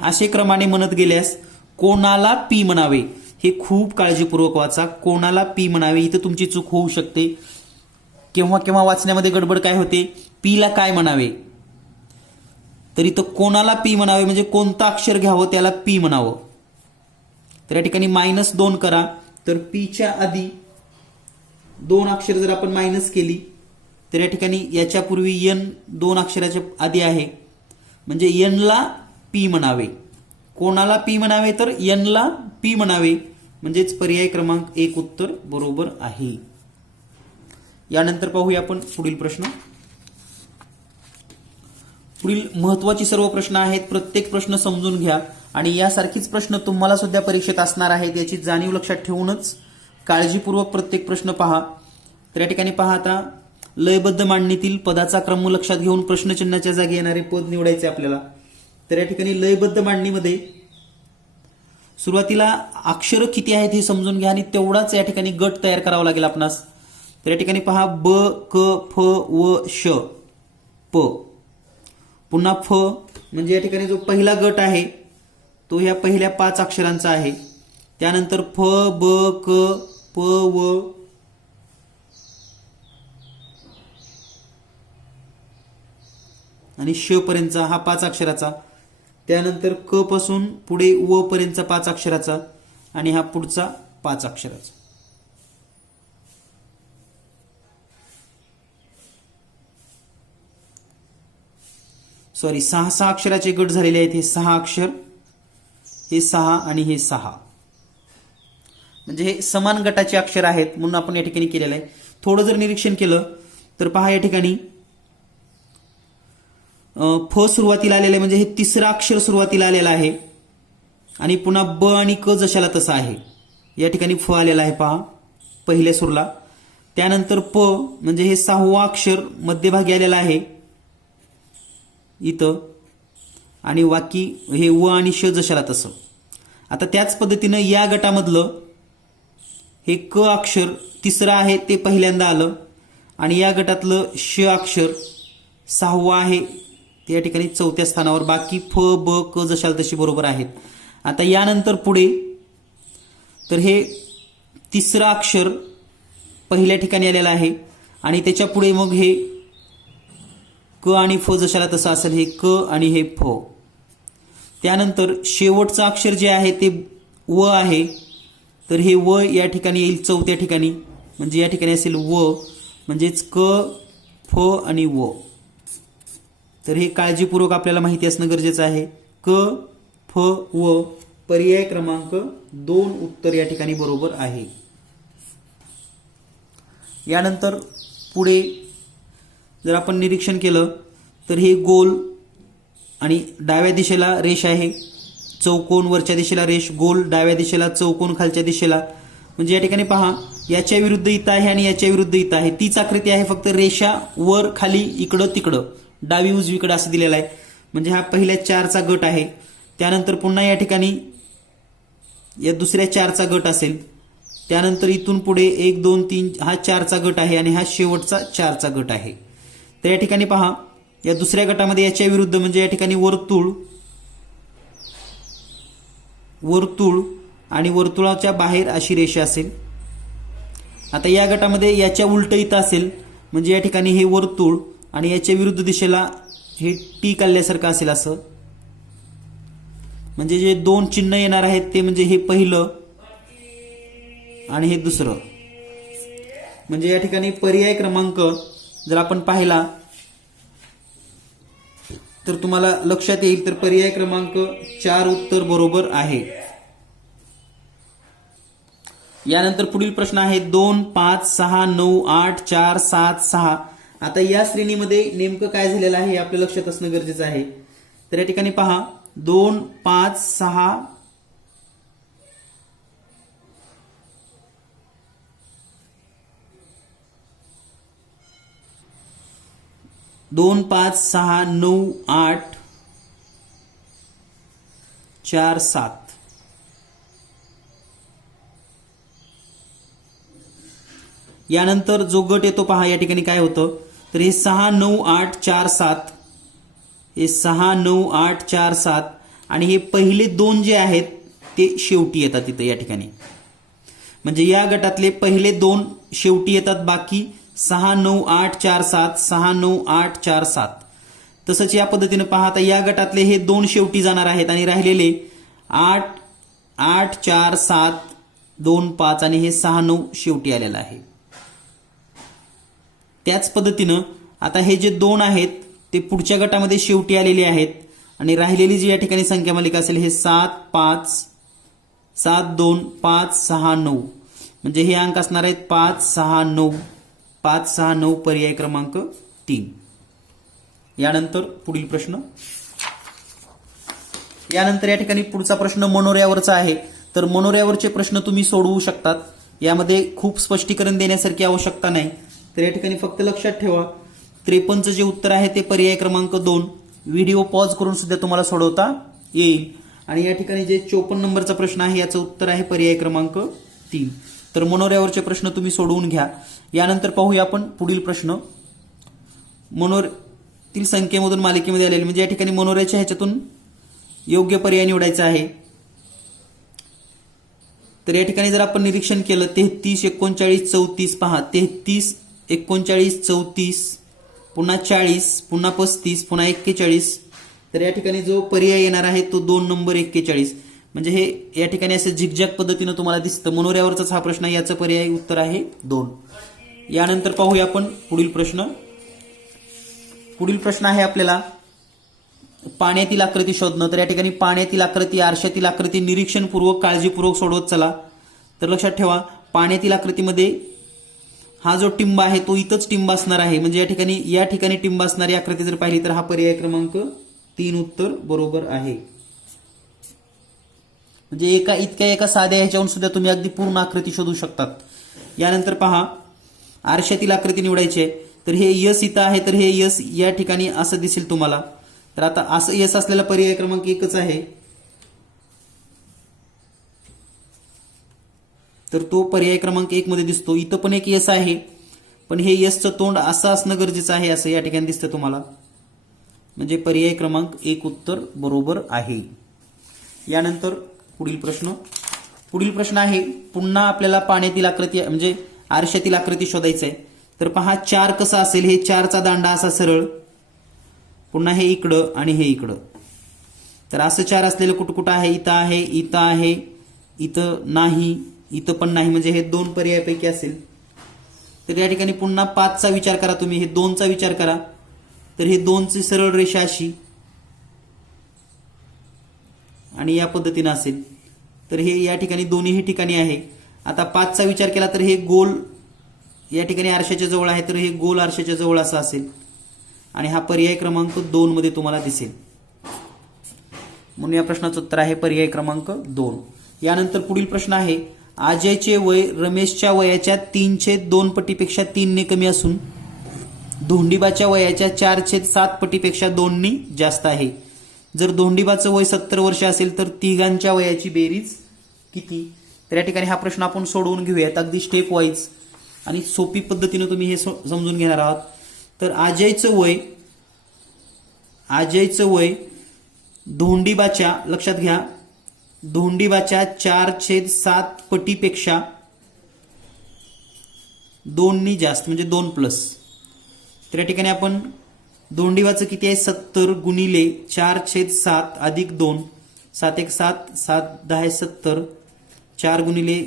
असे क्रमाने म्हणत गेल्यास कोणाला पी म्हणावे हे खूप काळजीपूर्वक वाचा. कोणाला पी म्हणावे इथं तुमची चूक होऊ शकते. केव्हा केव्हा वाचण्यामध्ये गडबड काय होते पी ला काय म्हणावे. तर इथं कोणाला पी म्हणावे म्हणजे कोणतं अक्षर घ्यावं त्याला पी म्हणावं. तर या ठिकाणी -2 करा. तर पीच्या आधी 2 अक्षर जर आपण मायनस केली तर या ठिकाणी याच्या पूर्वी एन 2 अक्षराच्या आधी आहे म्हणजे एन ला पी म्हणावे. कोणाला पी म्हणावे तर एन ला पी म्हणावे म्हणजेच पर्याय क्रमांक 1 उत्तर बरोबर आहे. यानंतर पाहूया आपण पुढील प्रश्न. पुढील महत्वाचे सर्व प्रश्न आहेत. प्रत्येक प्रश्न समजून घ्या आणि यासारखीच प्रश्न तुम्हाला सुद्धा परीक्षेत असणार आहेत याची जाणीव लक्षात ठेवूनच काळजीपूर्वक प्रत्येक प्रश्न पहा. तर या ठिकाणी पहा आता लयबद्ध मांडणीतील पदाचा क्रम लक्षात घेऊन प्रश्नचिन्हाच्या जागी येणारे पद निवडायचे आपल्याला. तर या ठिकाणी लयबद्ध मांडणीमध्ये सुरुवातीला अक्षर किती आहेत हे समजून घ्या आणि तेवढाच या ठिकाणी गट तयार करावा लागेल आपणास. तर या ठिकाणी पहा ब, क, फ व श, प. पुन्हा फ म्हणजे या ठिकाणी जो पहिला गट आहे तो ह्या पहिल्या 5 अक्षरांचा आहे. त्यानंतर फ, ब, क, प व आणि श पर्यंतचा हा 5 अक्षराचा. त्यानंतर क पासून पुढे व पर्यंतचा 5 अक्षराचा आणि हा पुढचा 5 अक्षराचा. सॉरी 6 अक्षराचे गट झालेले आहेत. हे 6 अक्षर, हे 6 आणि हे 6 म्हणजे हे समान गटाचे अक्षर आहेत म्हणून आपण या ठिकाणी केलेलं आहे. थोडं जर निरीक्षण केलं तर पहा या ठिकाणी फ सुरुवातीला आलेलं आहे म्हणजे हे 3रं अक्षर सुरुवातीला आलेलं आहे आणि पुन्हा ब आणि क जशाला तसा आहे. या ठिकाणी फ आलेला आहे पहा पहिल्या सुरला. त्यानंतर प म्हणजे हे 6वं अक्षर मध्यभागी आलेलं आहे इथं आणि बाकी हे व आणि श जशाला तसं. आता त्याच पद्धतीनं या गटामधलं हे क अक्षर 3रं आहे ते पहिल्यांदा आलं आणि या गटातलं श अक्षर 6वं आहे ते या ठिकाणी 4थ्या स्थानावर. बाकी फ ब क जशाला तशी बरोबर आहेत. आता यानंतर पुढे तर हे 3रं अक्षर पहिल्या ठिकाणी आलेलं आहे आणि त्याच्या पुढे मग हे क आणि फ जशाला तसं असेल हे क आणि हे फ. त्यानंतर शेवटचं अक्षर जे आहे ते व आहे तर हे व या ठिकाणी येईल 4थ्या ठिकाणी म्हणजे या ठिकाणी असेल व, म्हणजेच क, फ आणि व. तर हे काळजीपूर्वक आपल्याला माहिती असणं गरजेचं आहे. क, फ, व, पर्याय क्रमांक 2 उत्तर या ठिकाणी बरोबर आहे. यानंतर पुढे जर आपण निरीक्षण केलं तर हे गोल आणि डाव्या दिशेला रेष आहे, चौकोन वरच्या दिशेला रेष, गोल डाव्या दिशेला, चौकोन खालच्या दिशेला. म्हणजे या ठिकाणी पहा, याच्या विरुद्ध इथं आहे आणि याच्या विरुद्ध इथं आहे. तीच आकृती आहे, फक्त रेषा वर खाली इकडं तिकडं डावी उजवीकडे असं दिलेलं आहे. म्हणजे हा पहिल्या 4चा गट आहे. त्यानंतर पुन्हा या ठिकाणी या दुसऱ्या 4चा गट असेल. त्यानंतर इथून पुढे 1 2 3 हा 4चा गट आहे आणि हा शेवटचा 4चा गट आहे. तर या ठिकाणी पहा, या दुसऱ्या गटामध्ये याच्या विरुद्ध म्हणजे या ठिकाणी वर्तुळ, वर्तुळ आणि वर्तुळाच्या बाहेर अशी रेषा असेल. आता या गटामध्ये याच्या उलट इथं असेल, म्हणजे या ठिकाणी हे वर्तुळ आणि याच्या विरुद्ध दिशेला हे टी काढल्यासारखं असेल असं. म्हणजे जे 2 चिन्ह येणार आहेत ते म्हणजे हे पहिलं आणि हे दुसरं. म्हणजे या ठिकाणी पर्याय क्रमांक जर आपण पाहिला तर तुम्हाला लक्षात येईल, तर पर्याय क्रमांक 4 उत्तर बरोबर आहे. यानंतर पुढील प्रश्न आहे 2 5 6 9 8 4 7 6. आता या श्रेणीमध्ये नेमकं काय झालेलं आहे हे आपल्या लक्षात असणं गरजेचं आहे. तर या ठिकाणी पहा, 2 5 6 2 5 6 9 8 4 7. यानंतर जो गट येतो पहा, या ठिकाणी काय होतं, तर हे 6 9 8 4 7, हे 6 9 8 4 7 आणि हे पहिले 2 जे आहेत ते शेवटी येतात तिथं या ठिकाणी. म्हणजे या गटातले पहिले 2 शेवटी येतात, बाकी 6 9 8 4 7 6 9 8 4 7. तसंच या पद्धतीने पहा, आता या गटातले हे 2 शेवटी जाणार आहेत आणि राहिलेले 8 8 4 7 2 5 आणि हे 6 9 शेवटी आलेलं आहे. त्याच पद्धतीनं आता हे जे 2 आहेत ते पुढच्या गटामध्ये शेवटी आलेले आहेत आणि राहिलेली जी या ठिकाणी संख्या मालिका असेल हे 7 5 7 2 5 6 9. म्हणजे हे अंक असणार आहेत 5 6 9 5 6 9, पर्याय क्रमांक 3. यानंतर पुढील प्रश्न, यानंतर या ठिकाणी पुढचा प्रश्न मनोऱ्यावरचा आहे. तर मनोऱ्यावरचे प्रश्न तुम्ही सोडवू शकतात, यामध्ये खूप स्पष्टीकरण देण्यासारखी आवश्यकता नाही. तर या ठिकाणी फक्त लक्षात ठेवा, 53 जे उत्तर आहे ते पर्याय क्रमांक 2. व्हिडिओ पॉज करून सुद्धा तुम्हाला सोडवता येईल. आणि या ठिकाणी जे 54 नंबरचा प्रश्न आहे याचं उत्तर आहे पर्याय क्रमांक 3. तर मनोऱ्यावरचे प्रश्न तुम्ही सोडवून घ्या. यानंतर पाहूया आपण पुढील प्रश्न, मनोऱ्यातील संख्येमधून मालिकेमध्ये आलेले. म्हणजे या ठिकाणी मनोऱ्याच्या ह्याच्यातून योग्य पर्याय निवडायचा आहे. तर या ठिकाणी जर आपण निरीक्षण केलं 33 39 34 पहा, 33 39 34 पुन्हा 40 पुन्हा 35 पुन्हा 41. तर या ठिकाणी जो पर्याय येणार आहे तो 2 नंबर 41. म्हणजे हे या ठिकाणी असे झिगझॅग पद्धतीनं तुम्हाला दिसतं. मनोऱ्यावरचाच हा प्रश्न, याचं पर्याय उत्तर आहे 2. यानंतर पाहूया आपण पुढील प्रश्न. पुढील प्रश्न आहे आपल्याला पाण्यातील आकृती शोधणं. तर या ठिकाणी पाण्यातील आकृती, आरशातील आकृती निरीक्षणपूर्वक काळजीपूर्वक सोडवत चला. तर लक्षात ठेवा, पाण्यातील आकृतीमध्ये हा जो टिंब आहे तो इथंच टिंब असणार आहे. म्हणजे या ठिकाणी टिंब असणारी आकृती जर पाहिली तर हा पर्याय क्रमांक 3 उत्तर बरोबर आहे. म्हणजे एका साध्या ह्याच्यावरून सुद्धा तुम्ही अगदी पूर्ण आकृती शोधू शकतात. यानंतर पहा, आरशातील आकृती निवडायची आहे. तर हे यस इथं आहे, तर हे यस या ठिकाणी असं दिसेल तुम्हाला. तर आता असं यस असलेला पर्याय क्रमांक 1च आहे, तर तो पर्याय क्रमांक 1 मध्ये दिसतो. इथं पण एक यस आहे, पण हे यसचं तोंड असं असणं गरजेचं आहे, असं या ठिकाणी दिसतं तुम्हाला. म्हणजे पर्याय क्रमांक 1 उत्तर बरोबर आहे. यानंतर पुढील प्रश्न आहे, पुन्हा आपल्याला पाण्यातील आकृती म्हणजे आरशातील आकृती शोधायचं आहे. तर पहा 4 कसा असेल, हे 4चा दांडा असा सरळ, पुन्हा हे इकडं आणि हे इकडं. तर असं 4 असलेलं कुठं आहे, इथं आहे, इथं आहे, इथं नाही, इथं पण नाही. म्हणजे हे 2 पर्यायापैकी असेल. तर या ठिकाणी पुन्हा 5चा विचार करा तुम्ही, हे 2चा विचार करा, तर हे 2ची सरळ रेषा अशी आणि या पद्धतीने असेल. तर हे या ठिकाणी दोन्ही ठिकाणी आहे. आता 5चा विचार केला तर हे गोल या ठिकाणी आरशाच्या जवळ आहे, तर हे गोल आरशाच्या जवळ असं असेल आणि हा पर्याय क्रमांक 2 मध्ये तुम्हाला दिसेल. म्हणून या प्रश्नाचं उत्तर आहे पर्याय क्रमांक 2. यानंतर पुढील प्रश्न आहे, अजयचे वय रमेशच्या वयाच्या 3/2 पटीपेक्षा 3 ने कमी असून धोंडिबाच्या वयाच्या 4/7 पटीपेक्षा 2 ने जास्त आहे. जर धोंडिबाचं वय 70 वर्ष असेल तर तिघांच्या वयाची बेरीज किती? तर या ठिकाणी हा प्रश्न आपण सोडवून घेऊयात अगदी स्टेप वाईज आणि सोपी पद्धतीने तुम्ही हे समजून घेणार आहात. तर अजयचं वय धोंडिबाच्या, लक्षात घ्या, धोंडिबाच्या 4/7 पटीपेक्षा 2 ने जास्त म्हणजे 2+. तर या ठिकाणी आपण धोंडिबाचं किती आहे 70 गुणिले 4/7 अधिक 2, 7 1 7, 7 10 70, 4 गुणिले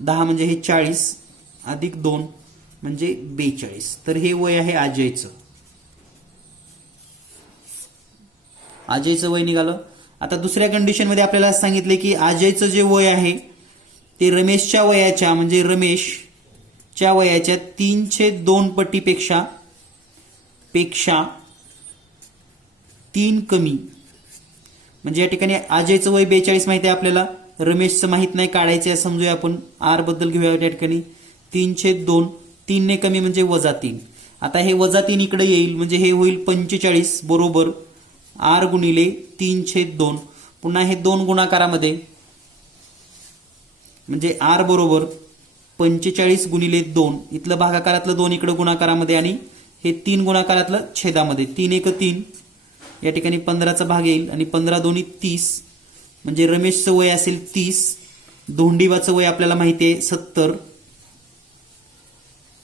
10 म्हणजे हे 40 अधिक 2 म्हणजे 42. तर हे वय आहे अजयचं. अजयचं वय निघालं. आता दुसऱ्या कंडिशनमध्ये आपल्याला सांगितले की अजयचं जे वय आहे ते रमेशच्या वयाच्या म्हणजे रमेशच्या वयाच्या 3/2 पटीपेक्षा 3 कमी. म्हणजे या ठिकाणी अजयचं वय 42 माहिती आहे आपल्याला, रमेशचं माहित नाही, काढायचं आहे समजूया आपण. आर बद्दल घेऊया. या ठिकाणी 3/2, 3 ने कमी म्हणजे -3. आता हे -3 इकडे येईल म्हणजे हे होईल 45 बरोबर आर गुणिले 3/2. पुन्हा हे 2 गुणाकारामध्ये म्हणजे आर बरोबर 45 गुणिले 2, इथलं भागाकारातलं 2 इकडे गुणाकारामध्ये आणि हे 3 गुणाकारातलं छेदामध्ये. 3 1 3, या ठिकाणी 15चा भाग येईल आणि 15 2 30 म्हणजे रमेशचं वय असेल 30, धोंडिबाचं वय आपल्याला माहिती आहे 70,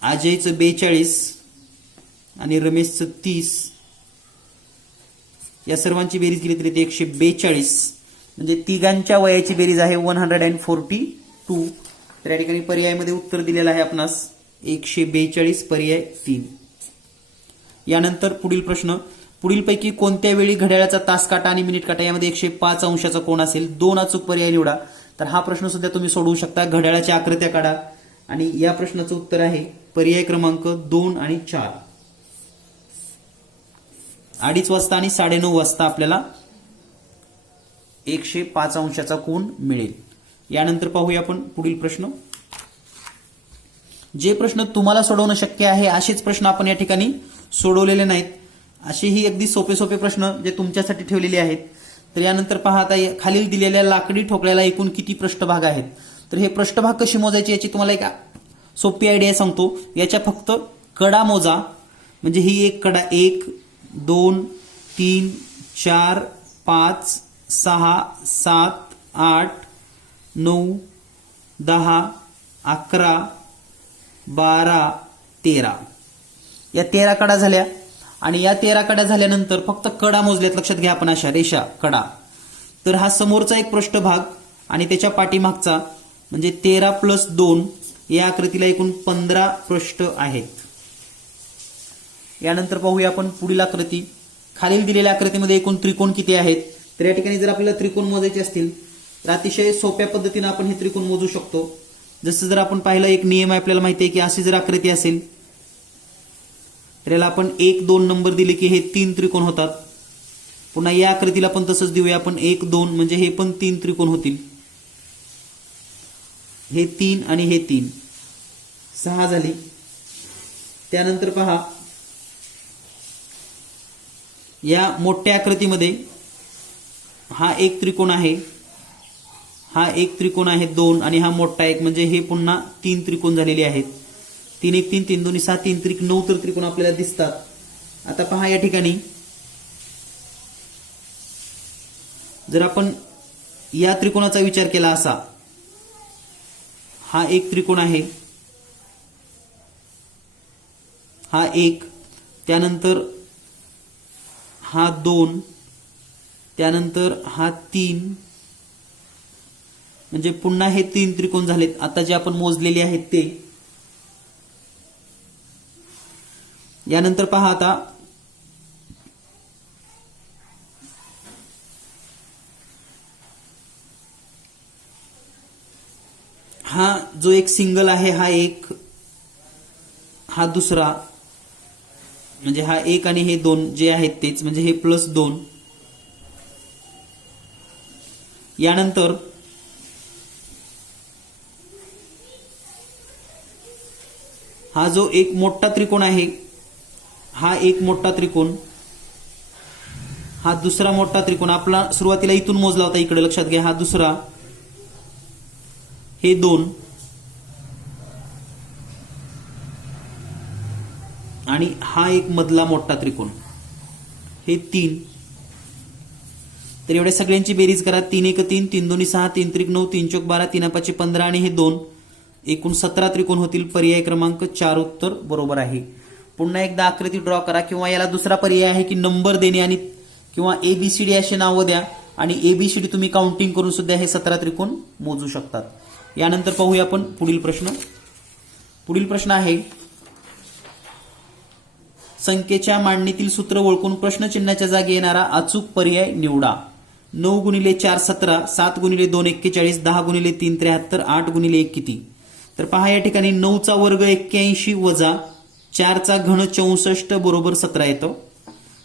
अजयचं 42 आणि रमेशचं 30. या सर्वांची बेरीज केली तरी ते 142 म्हणजे तिघांच्या वयाची बेरीज आहे 142. तर या ठिकाणी पर्यायामध्ये उत्तर दिलेलं आहे आपणास 142 पर्याय 3. यानंतर पुढील प्रश्न, पुढीलपैकी कोणत्या वेळी घड्याळाचा तास काटा आणि मिनिट काटा यामध्ये 105 अंशाचा कोन असेल? 2 अचूक पर्याय निवडा. तर हा प्रश्न सुद्धा तुम्ही सोडवू शकता. घड्याळाच्या आकृत्या काढा आणि या प्रश्नाचं उत्तर आहे पर्याय क्रमांक 2 आणि 4. 2:30 वाजता आणि 9:30 वाजता आपल्याला 105 अंशाचा कोन मिळेल. यानंतर पाहूया आपण पुढील प्रश्न. जे प्रश्न तुम्हाला सोडवणं शक्य आहे असेच प्रश्न आपण या ठिकाणी सोडवलेले नाहीत. असेही अगदी सोपे सोपे प्रश्न जे तुमच्यासाठी ठेवलेले आहेत. तर यानंतर पहा, आता खालील दिलेल्या लाकडी ठोकळ्याला एकूण किती पृष्ठभाग आहेत? तर हे पृष्ठभाग कशी मोजायचे याची तुम्हाला एक सोपी आयडिया सांगतो. याच्या फक्त कडा मोजा. म्हणजे ही एक कडा 1 2 3 4 5 6 7 8 9 10 11 12 13 या 13 कडा झाल्या. आणि या 13 कडा झाल्यानंतर फक्त कडा मोजल्यात. लक्षात घ्या आपण अशा रेषा कडा. तर हा समोरचा एक पृष्ठभाग आणि त्याच्या पाठीमागचा म्हणजे 13 + 2 या आकृतीला एकूण 15 पृष्ठ आहेत. यानंतर पाहूया आपण पुढील आकृती. खालील दिलेल्या आकृतीमध्ये एकूण त्रिकोण किती आहेत? तर या ठिकाणी जर आपल्याला त्रिकोण मोजायचे असतील तर अतिशय सोप्या पद्धतीने आपण हे त्रिकोण मोजू शकतो. जसं जर आपण पाहिलं, एक नियम आहे आपल्याला माहिती आहे की अशी जर आकृती असेल तर याला आपण 1 2 नंबर दिले की हे 3 त्रिकोण होतात. पुन्हा या आकृतीला पण तसंच देऊया आपण 1 2 म्हणजे हे पण 3 त्रिकोण होतील. हे 3 आणि हे 3 6 झाली. त्यानंतर पहा, या मोठ्या आकृतीमध्ये हा एक त्रिकोण आहे, हा एक त्रिकोण आहे 2 आणि हा मोठा एक म्हणजे हे पुन्हा 3 त्रिकोण झालेले आहेत. 3 1 3 3 2 6 3 त्रिक 9 तर त्रिकोण आपल्याला दिसतात. आता पहा, या ठिकाणी जर आपण या त्रिकोणाचा विचार केला असा, हा एक त्रिकोण आहे, हा एक, त्यानंतर हा 2, त्यानंतर हा 3 म्हणजे पुन्हा हे 3 त्रिकोण झालेत आता जे आपण मोजलेले आहेत ते. यानंतर पहा आता हा जो एक सिंगल आहे हा दुसरा, म्हणजे हा एक आणि हे दोन जे आहेत तेच, म्हणजे हे +2. यानंतर हा जो एक मोठा त्रिकोण आहे, हा एक मोठा त्रिकोण, हा दुसरा मोठा त्रिकोण, आपला सुरुवातीला इथून मोजला होता, इकडे लक्षात घ्या, हा दुसरा, हे 2 आणि हा एक मधला मोठा त्रिकोण, हे 3. तर एवढ्या सगळ्यांची बेरीज करा. 3 1 3, 3 2 6, 3 3 9, 3 4 12, 3 5 15 आणि हे 2, एकूण 17 त्रिकोण होतील. पर्याय क्रमांक 4 उत्तर बरोबर आहे. पुन्हा एकदा आकृती ड्रॉ करा, किंवा याला दुसरा पर्याय आहे की नंबर देणे आणि किंवा ABCD असे नावं द्या आणि ABCD तुम्ही काउंटिंग करून सुद्धा हे 17 त्रिकोण मोजू शकतात. यानंतर पाहूया आपण पुढील प्रश्न. पुढील प्रश्न आहे, संख्येच्या मांडणीतील सूत्र ओळखून प्रश्नचिन्हाच्या जागी येणारा अचूक पर्याय निवडा. 9 × 4 17, 7 × 2 41, 10 × 3 73, 8 × 1 किती? तर पहा या ठिकाणी 9चा वर्ग 81 वजा 4चा घन 64 बरोबर 17 येतो.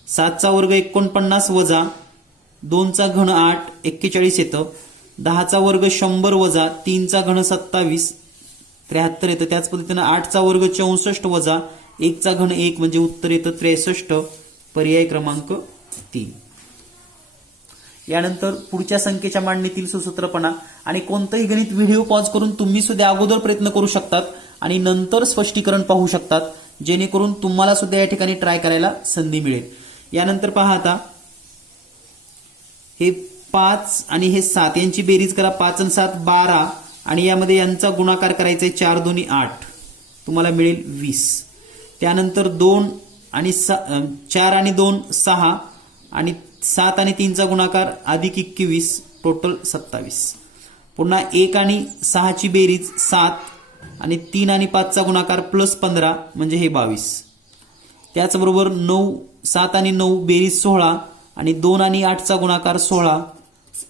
7चा वर्ग 49 वजा 2चा घन 8 41 येतं. 10चा वर्ग 100 वजा 3चा घन 27 73 येतं. त्याच पद्धतीनं 8चा वर्ग 64 वजा 1चा घन 1 म्हणजे उत्तर येतं 63. पर्याय क्रमांक 3. यानंतर पुढच्या संख्येच्या मांडणीतील सुसूत्रपणा आणि कोणतंही गणित व्हिडिओ पॉज करून तुम्ही सुद्धा अगोदर प्रयत्न करू शकतात आणि नंतर स्पष्टीकरण पाहू शकतात, जेणेकरून तुम्हाला सुद्धा या ठिकाणी ट्राय करायला संधी मिळेल. यानंतर पहा आता हे 5 आणि हे 7 यांची बेरीज करा. 5 आणि 7 12 आणि यामध्ये यांचा गुणाकार करायचा आहे. 4 2 8, तुम्हाला मिळेल 20. त्यानंतर 2 आणि 4 आणि 2 6 आणि 7 आणि 3चा गुणाकार अधिक 21, टोटल 27. पुन्हा 1 आणि 6ची बेरीज 7 आणि 3 आणि 5चा गुणाकार +15 म्हणजे हे 22. त्याचबरोबर 9 7 आणि 9 बेरीज 16 आणि 2 आणि 8चा गुणाकार 16,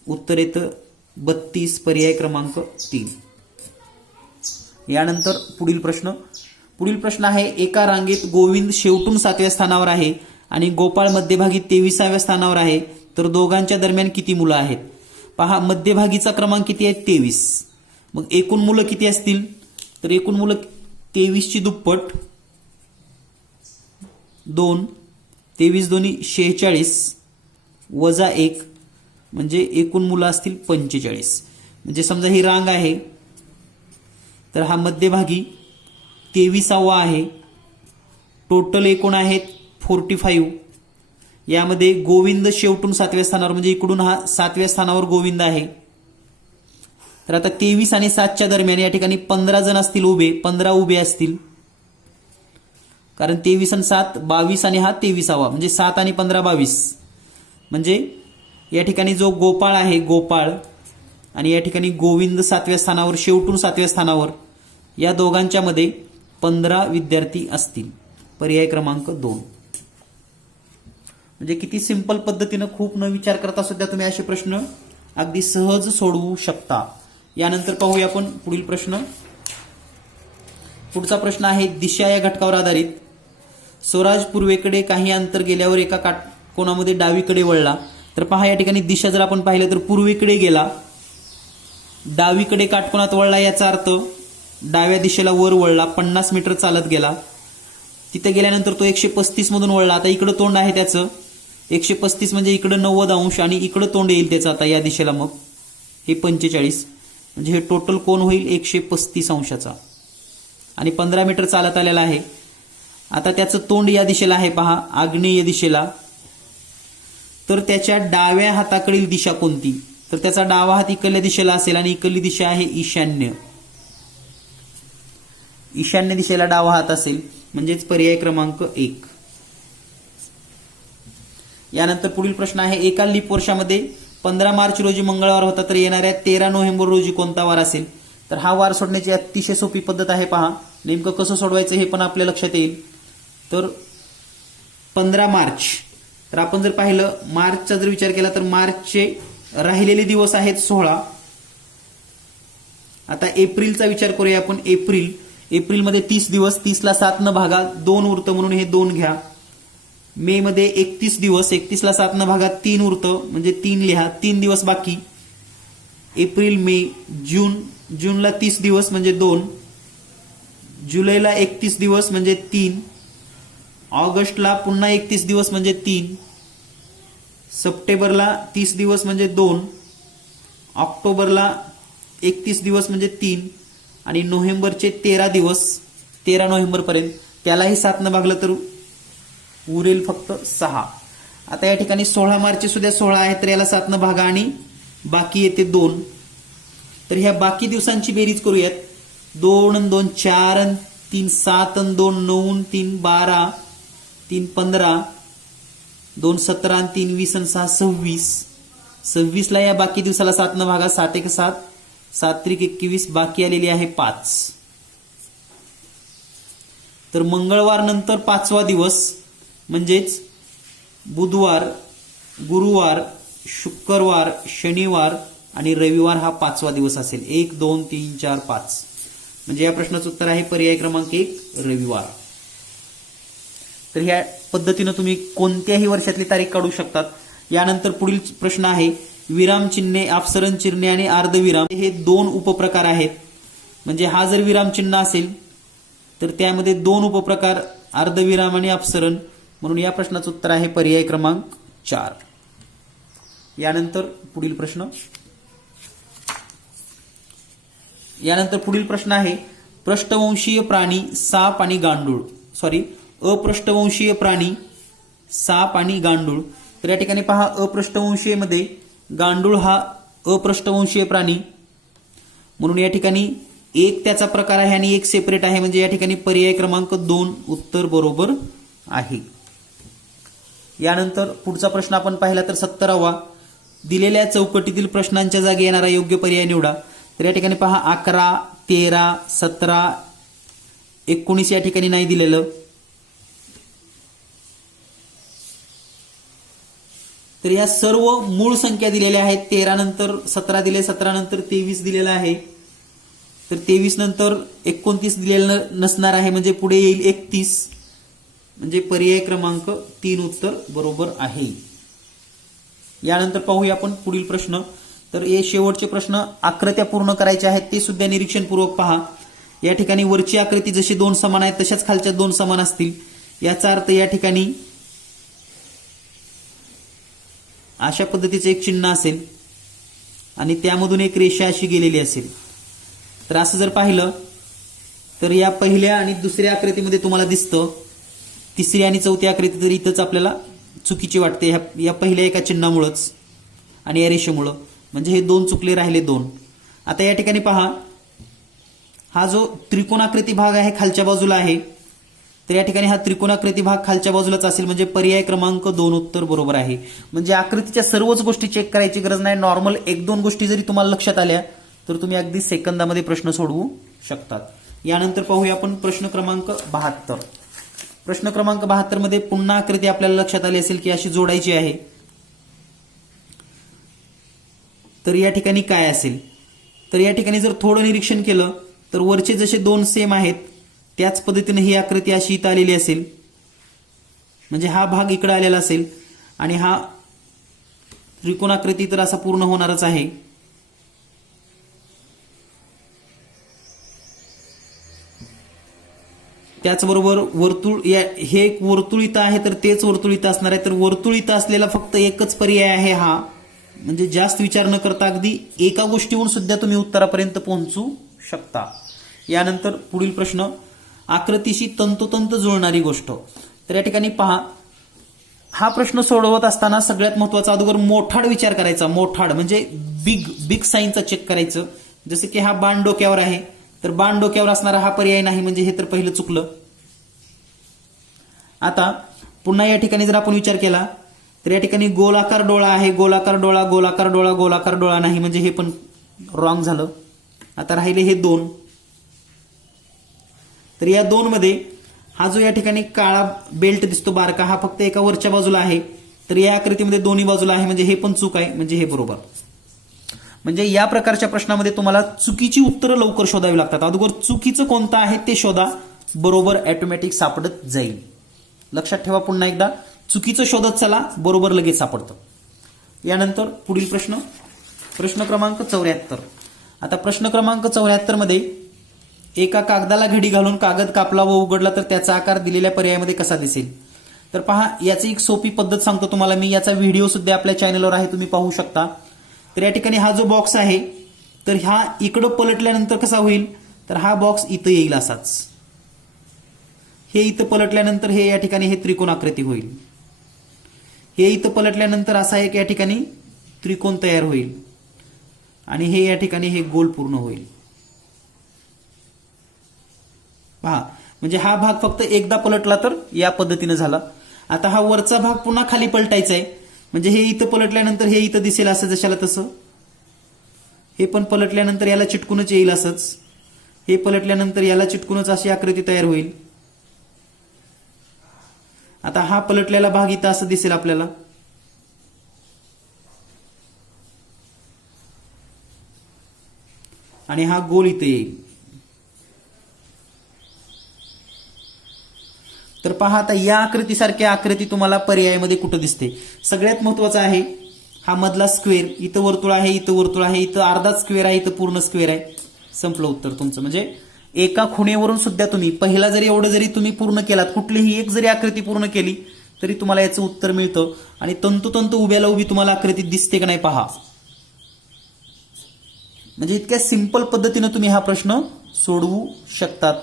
उत्तर येतं 32. पर्याय क्रमांक 3. यानंतर पुढील प्रश्न आहे, एका रांगेत गोविंद शेवटून 7व्या स्थानावर आहे आणि गोपाळ मध्यभागी 23व्या स्थानावर आहे, तर दोघांच्या दरम्यान किती मुलं आहेत? पहा, मध्यभागीचा क्रमांक किती आहे? 23. मग एकूण मुलं किती असतील? तर एकूण मुलं 23ची दुप्पट, 2, 23 2 46 वजा 1 म्हणजे एकूण मुलं असतील 45. म्हणजे समजा ही रांग आहे, तर हा मध्यभागी 23वा आहे. टोटल एकूण आहेत 45. यामध्ये गोविंद शेवटून 7व्या स्थानावर, म्हणजे इकडून हा 7व्या स्थानावर गोविंद आहे. तर आता 23 आणि 7च्या दरम्यान या ठिकाणी 15 जण असतील उभे, 15 उभे असतील, कारण 23 आणि 7 22 आणि हा 23वा, म्हणजे 7 आणि 15 22. म्हणजे या ठिकाणी जो गोपाळ आहे, गोपाळ, आणि या ठिकाणी गोविंद 7व्या स्थानावर, शेवटून 7व्या स्थानावर, या दोघांच्या मध्ये 15 विद्यार्थी असतील. पर्याय क्रमांक 2. म्हणजे किती सिंपल पद्धतीनं, खूप न विचार करता सुद्धा तुम्ही असे प्रश्न अगदी सहज सोडवू शकता. यानंतर पाहूया आपण पुढील प्रश्न. पुढचा प्रश्न आहे, दिशा या घटकावर आधारित स्वराज पूर्वेकडे काही अंतर गेल्यावर एका काटकोनामध्ये डावीकडे वळला. तर पहा या ठिकाणी दिशा जर आपण पाहिलं तर पूर्वेकडे गेला, डावीकडे काटकोनात वळला, याचा अर्थ डाव्या दिशेला वर वळला, 50 मीटर चालत गेला. तिथे गेल्यानंतर तो 135 मधून वळला. आता इकडं तोंड आहे त्याचं, 135 म्हणजे इकडं 90 अंश आणि इकडं तोंड येईल त्याचं आता या दिशेला, मग हे 45, म्हणजे हे टोटल कोण होईल 135 अंशाचा. आणि 15 मीटर चालत आलेला आहे. आता त्याचं तोंड या दिशेला आहे, पहा, आग्नेय दिशेला. तर त्याच्या डाव्या हाताकडील दिशा कोणती? तर त्याचा डावा हात इकडल्या दिशेला असेल आणि इकडली दिशा आहे ईशान्य. ईशान्य दिशेला डावा हात असेल, म्हणजेच पर्याय क्रमांक 1. यानंतर पुढील प्रश्न आहे, एका लीप वर्षामध्ये 15 मार्च रोजी मंगळवार होता, तर येणाऱ्या 13 नोव्हेंबर रोजी कोणता वार असेल? तर हा वार सोडण्याची अतिशय सोपी पद्धत आहे. पहा, नेमकं कसं सोडवायचं हे पण आपल्या लक्षात येईल. तर 15 मार्च. तर आपण जर पाहिलं मार्चचा जर विचार केला तर मार्चचे राहिलेले दिवस आहेत 16. आता एप्रिलचा विचार करूया आपण. एप्रिलमध्ये 30 दिवस, 30ला 7 न भागा 2 उरतं म्हणून हे 2 घ्या. मे मध्ये 31 दिवस, 31ला 7 न भागा 3 उरतं म्हणजे 3 लिहा, 3 दिवस बाकी. एप्रिल, मे, जूनला 30 दिवस म्हणजे 2, जुलैला 31 दिवस म्हणजे 3, ऑगस्टला पुन्हा 31 दिवस म्हणजे 3, सप्टेंबरला 30 दिवस म्हणजे 2, ऑक्टोबरला 31 दिवस म्हणजे 3 आणि नोव्हेंबरचे 13 दिवस, 13 नोव्हेंबरपर्यंत, त्यालाही 7 न भागलं तर उरेल फक्त 6. आता या ठिकाणी 16 मार्च सुद्धा 16 आहे तर याला 7 न भागा आणि बाकी येते 2. तर ह्या बाकी दिवसांची बेरीज करूयात. 2 आणि 2 4 आणि 3 7 आणि 2 9 आणि 3 12, 3 15, 2 17 आणि 3 20 आणि 6 26. 26ला या बाकी दिवसाला 7 न भागा, 7 1 7, 7 3 21, बाकी आलेली आहे 5. तर मंगळवार नंतर 5वा दिवस म्हणजेच बुधवार, गुरुवार, शुक्रवार, शनिवार आणि रविवार हा 5वा दिवस असेल. 1 2 3 4 5. म्हणजे या प्रश्नाचं उत्तर आहे पर्याय क्रमांक 1 रविवार. तर ह्या पद्धतीनं तुम्ही कोणत्याही वर्षातली तारीख काढू शकतात. यानंतर पुढील प्रश्न आहे विराम चिन्हे, अपसरण चिन्हे आणि अर्धविराम हे 2 उपप्रकार आहेत. म्हणजे हा जर विराम चिन्ह असेल तर त्यामध्ये 2 उपप्रकार, अर्धविराम आणि अपसरण. म्हणून या प्रश्नाचं उत्तर आहे पर्याय क्रमांक 4. यानंतर पुढील प्रश्न आहे पृष्ठवंशीय प्राणी साप आणि गांडूळ, अपृष्ठवंशीय प्राणी साप आणि गांडूळ. तर या ठिकाणी पहा, अपृष्ठवंशीय मध्ये गांडूळ हा अपृष्ठवंशीय प्राणी, म्हणून या ठिकाणी एक त्याचा प्रकार आहे आणि एक सेपरेट आहे. म्हणजे या ठिकाणी पर्याय क्रमांक 2 उत्तर बरोबर आहे. यानंतर पुढचा प्रश्न आपण पाहिला तर 17वा, दिलेल्या चौकटीतील प्रश्नांच्या जागी येणारा योग्य पर्याय निवडा. तर या ठिकाणी पहा 11, 13, 17, 19 या ठिकाणी नाही दिलेलं. तर या सर्व मूळ संख्या दिलेल्या आहेत. 13 नंतर 17 दिले, 17 नंतर 23 दिलेलं आहे. तर 23 नंतर 29 दिलेलं नसणार आहे म्हणजे पुढे येईल 31. म्हणजे पर्याय क्रमांक 3 उत्तर बरोबर आहे. यानंतर पाहूया आपण पुढील प्रश्न. तर हे शेवटचे प्रश्न आकृत्या पूर्ण करायचे आहेत, ते सुद्धा निरीक्षणपूर्वक पहा. या ठिकाणी वरची आकृती जशी 2 समान आहेत तशाच खालच्या 2 समान असतील. याचा अर्थ या ठिकाणी अशा पद्धतीचे एक चिन्ह असेल आणि त्यामधून एक रेषा अशी गेलेली असेल. तर असं जर पाहिलं तर या पहिल्या आणि दुसऱ्या आकृतीमध्ये तुम्हाला दिसतं. तिसरी आणि चौथी आकृती तर इथंच आपल्याला चुकीची वाटते, या पहिल्या एका चिन्हामुळेच आणि या रेषेमुळं. म्हणजे हे 2 चुकले, राहिले 2. आता या ठिकाणी पहा, हा जो त्रिकोणाकृती भाग आहे खालच्या बाजूला आहे. तर या ठिकाणी हा त्रिकोणाकृती भाग खालच्या बाजूलाच असेल म्हणजे पर्याय क्रमांक 2 उत्तर बरोबर आहे. म्हणजे आकृतीच्या सर्वच गोष्टी चेक करायची गरज नाही. नॉर्मल 1-2 गोष्टी जरी तुम्हाला लक्षात आल्या तर तुम्ही अगदी सेकंदामध्ये प्रश्न सोडवू शकतात. यानंतर पाहूया आपण प्रश्न क्रमांक 72. प्रश्न क्रमांक 72 मध्ये पुन्हा आकृती आपल्याला लक्षात आली असेल की अशी जोडायची आहे. तर या ठिकाणी काय असेल, तर या ठिकाणी जर थोडं निरीक्षण केलं तर वरचे जसे 2 सेम आहेत त्याच पद्धतीने ही आकृती अशी इथं आलेली असेल. म्हणजे हा भाग इकडे आलेला असेल आणि हा त्रिकोणाकृती तर असा पूर्ण होणारच आहे. त्याचबरोबर वर्तुळ, हे एक वर्तुळ इथं आहे तर तेच वर्तुळ इथं असणार आहे. तर वर्तुळ इथं असलेला फक्त एकच पर्याय आहे हा. म्हणजे जास्त विचार न करता अगदी एका गोष्टीवरून सुद्धा तुम्ही उत्तरापर्यंत पोहोचू शकता. यानंतर पुढील प्रश्न, आकृतीशी तंतोतंत जुळणारी गोष्ट. तर या ठिकाणी पहा, हा प्रश्न सोडवत असताना सगळ्यात महत्वाचा अगोदर मोठाड विचार करायचा. मोठाड म्हणजे बिग साईनचा चेक करायचं. जसे की हा बाण डोक्यावर आहे तर बाण डोक्यावर असणारा हा पर्याय नाही म्हणजे हे तर पहिलं चुकलं. आता पुन्हा या ठिकाणी जर आपण विचार केला तर या ठिकाणी गोलाकार डोळा आहे, गोलाकार डोळा, गोलाकार डोळा, गोलाकार डोळा नाही म्हणजे हे पण रॉंग झालं. आता राहिले हे 2. तर या 2 मध्ये हा जो या ठिकाणी काळा बेल्ट दिसतो बारका, हा फक्त एका वरच्या बाजूला आहे, तर या आकृतीमध्ये दोन्ही बाजूला आहे, म्हणजे हे पण चूक आहे, म्हणजे हे बरोबर. म्हणजे या प्रकारच्या प्रश्नामध्ये तुम्हाला चुकीची उत्तरं लवकर शोधावी लागतात. अगोदर चुकीचं कोणतं आहे ते शोधा, बरोबर ऑटोमॅटिक सापडत जाईल. लक्षात ठेवा, पुन्हा एकदा चुकीचं शोधत चला, बरोबर लगेच सापडतं. यानंतर पुढील प्रश्न क्रमांक 74. आता प्रश्न क्रमांक 74 मध्ये एका कागदाला घडी घालून कागद कापला व उघडला तर त्याचा आकार दिलेल्या पर्यायामध्ये कसा दिसेल. तर पहा, याची एक सोपी पद्धत सांगतो तुम्हाला मी. याचा व्हिडिओ सुद्धा आपल्या चॅनलवर आहे, तुम्ही पाहू शकता. तर या ठिकाणी हा जो बॉक्स आहे, तर हा इकडं पलटल्यानंतर कसा होईल, तर हा बॉक्स इथं येईल असाच. हे इथं पलटल्यानंतर हे या ठिकाणी हे त्रिकोणाकृती होईल. हे इथं पलटल्यानंतर असा एक या ठिकाणी त्रिकोण तयार होईल आणि हे या ठिकाणी हे गोल पूर्ण होईल. पहा, म्हणजे हा भाग फक्त एकदा पलटला तर या पद्धतीने झाला. आता हा वरचा भाग पुन्हा खाली पलटायचा आहे, म्हणजे हे इथं पलटल्यानंतर हे इथं दिसेल असं जशाला तसं. हे पण पलटल्यानंतर याला चिटकूनच येईल असंच. हे पलटल्यानंतर याला चिटकूनच अशी आकृती तयार होईल. आता हा पलटलेला भाग इथं असं दिसेल आपल्याला. आणि हा गोल इथं येईल. तर पहा, आता या आकृतीसारखी आकृती तुम्हाला पर्यायामध्ये कुठं दिसते. सगळ्यात महत्वाचं आहे हा मधला स्क्वेअर. इथं वर्तुळ आहे, इथं वर्तुळ आहे, इथं अर्धा स्क्वेअर आहे, इथं पूर्ण स्क्वेअर आहे. संपलं उत्तर तुमचं. म्हणजे एका खुणेवरून सुद्धा तुम्ही पहिला जरी एवढं जरी तुम्ही पूर्ण केलात, कुठलीही एक जरी आकृती पूर्ण केली तरी तुम्हाला याचं उत्तर मिळतं. आणि तंतोतंत उभ्याला उभी तुम्हाला आकृती दिसते का नाही पहा. म्हणजे इतक्या सिंपल पद्धतीने तुम्ही हा प्रश्न सोडवू शकतात.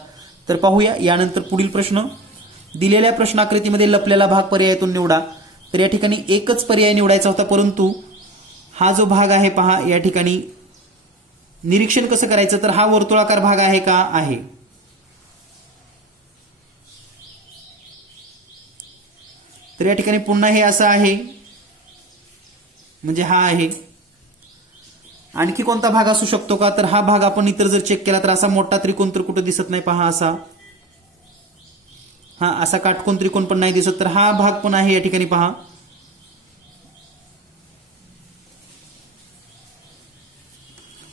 तर पाहूया यानंतर पुढील प्रश्न. दिलेल्या प्रश्नाकृतीमध्ये लपलेला भाग पर्यायातून निवडा. तर या ठिकाणी एकच पर्याय निवडायचा होता, परंतु हा जो भाग आहे पहा, या ठिकाणी निरीक्षण कसं करायचं, तर हा वर्तुळाकार भाग आहे का, आहे. तर या ठिकाणी पुन्हा हे असं आहे, म्हणजे हा आहे. आणखी कोणता भाग असू शकतो का, तर हा भाग आपण इतर जर चेक केला तर असा मोठा त्रिकोण तर कुठं दिसत नाही पहा. असा काटकोन त्रिकोण पण नाही दिसत. तर हा भाग पण आहे या ठिकाणी पहा.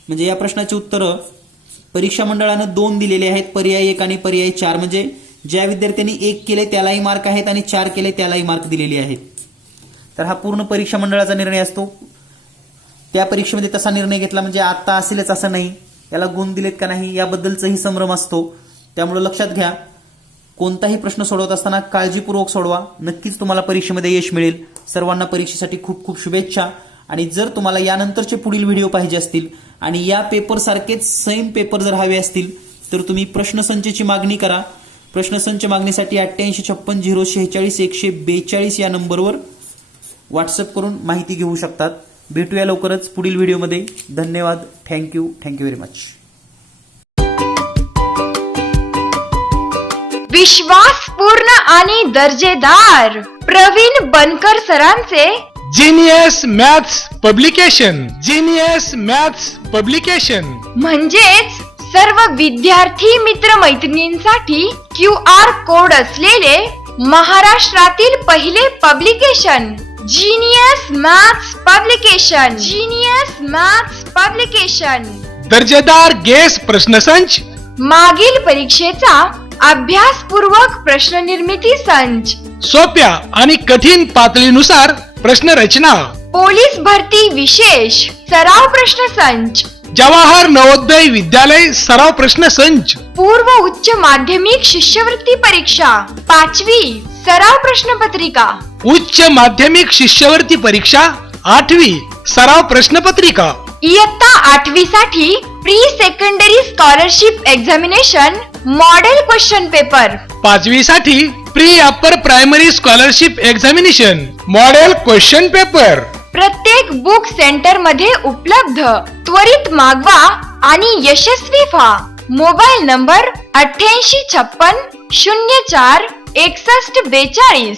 म्हणजे या प्रश्नाची उत्तर परीक्षा मंडळानं 2 दिलेले आहेत, पर्याय 1 आणि पर्याय 4. म्हणजे ज्या विद्यार्थ्यांनी 1 केले त्यालाही मार्क आहेत आणि 4 केले त्यालाही मार्क दिलेले आहेत. तर हा पूर्ण परीक्षा मंडळाचा निर्णय असतो. त्या परीक्षेमध्ये तसा निर्णय घेतला म्हणजे आता असेलच असं नाही, याला गुण दिलेत का नाही याबद्दलचाही संभ्रम असतो. त्यामुळे लक्षात घ्या, कोणताही प्रश्न सोडवत असताना काळजीपूर्वक सोडवा. नक्कीच तुम्हाला परीक्षेमध्ये यश मिळेल. सर्वांना परीक्षेसाठी खूप खूप शुभेच्छा. आणि जर तुम्हाला यानंतरचे पुढील व्हिडिओ पाहिजे असतील आणि या पेपर सारखेच सेम पेपर जर हवे असतील तर तुम्ही प्रश्नसंचची मागणी करा. प्रश्नसंच मागणीसाठी 8856466142 या नंबरवर व्हॉट्सअप करून माहिती घेऊ शकतात. भेटूया लवकरच पुढील व्हिडिओमध्ये. धन्यवाद. Thank you very much. विश्वासपूर्ण आणि दर्जेदार प्रवीण बनकर सरांचे genius maths publication. Genius maths publication म्हणजेच सर्व विद्यार्थी मित्र मैत्रिणींसाठी QR कोड असलेले महाराष्ट्रातील पहिले publication. Genius maths publication. Genius maths publication. दर्जेदार गेस प्रश्नसंच, मागील परीक्षेचा अभ्यासपूर्वक प्रश्न निर्मिती संच, सोप्या आणि कठीण पातळीनुसार प्रश्न रचना, पोलीस भरती विशेष सराव प्रश्न संच, जवाहर नवोदय विद्यालय सराव प्रश्न संच, पूर्व उच्च माध्यमिक शिष्यवृत्ती परीक्षा 5वी सराव प्रश्नपत्रिका, उच्च माध्यमिक शिष्यवृत्ती परीक्षा 8वी सराव प्रश्नपत्रिका, इयत्ता 8वी साठी pre secondary scholarship examination model question paper, 5वी साठी pre upper primary scholarship examination model question paper. प्रत्येक बुक सेंटर मध्ये उपलब्ध. त्वरित मागवा आणि यशस्वी व्हा. Mobile number 8856 04 61 42.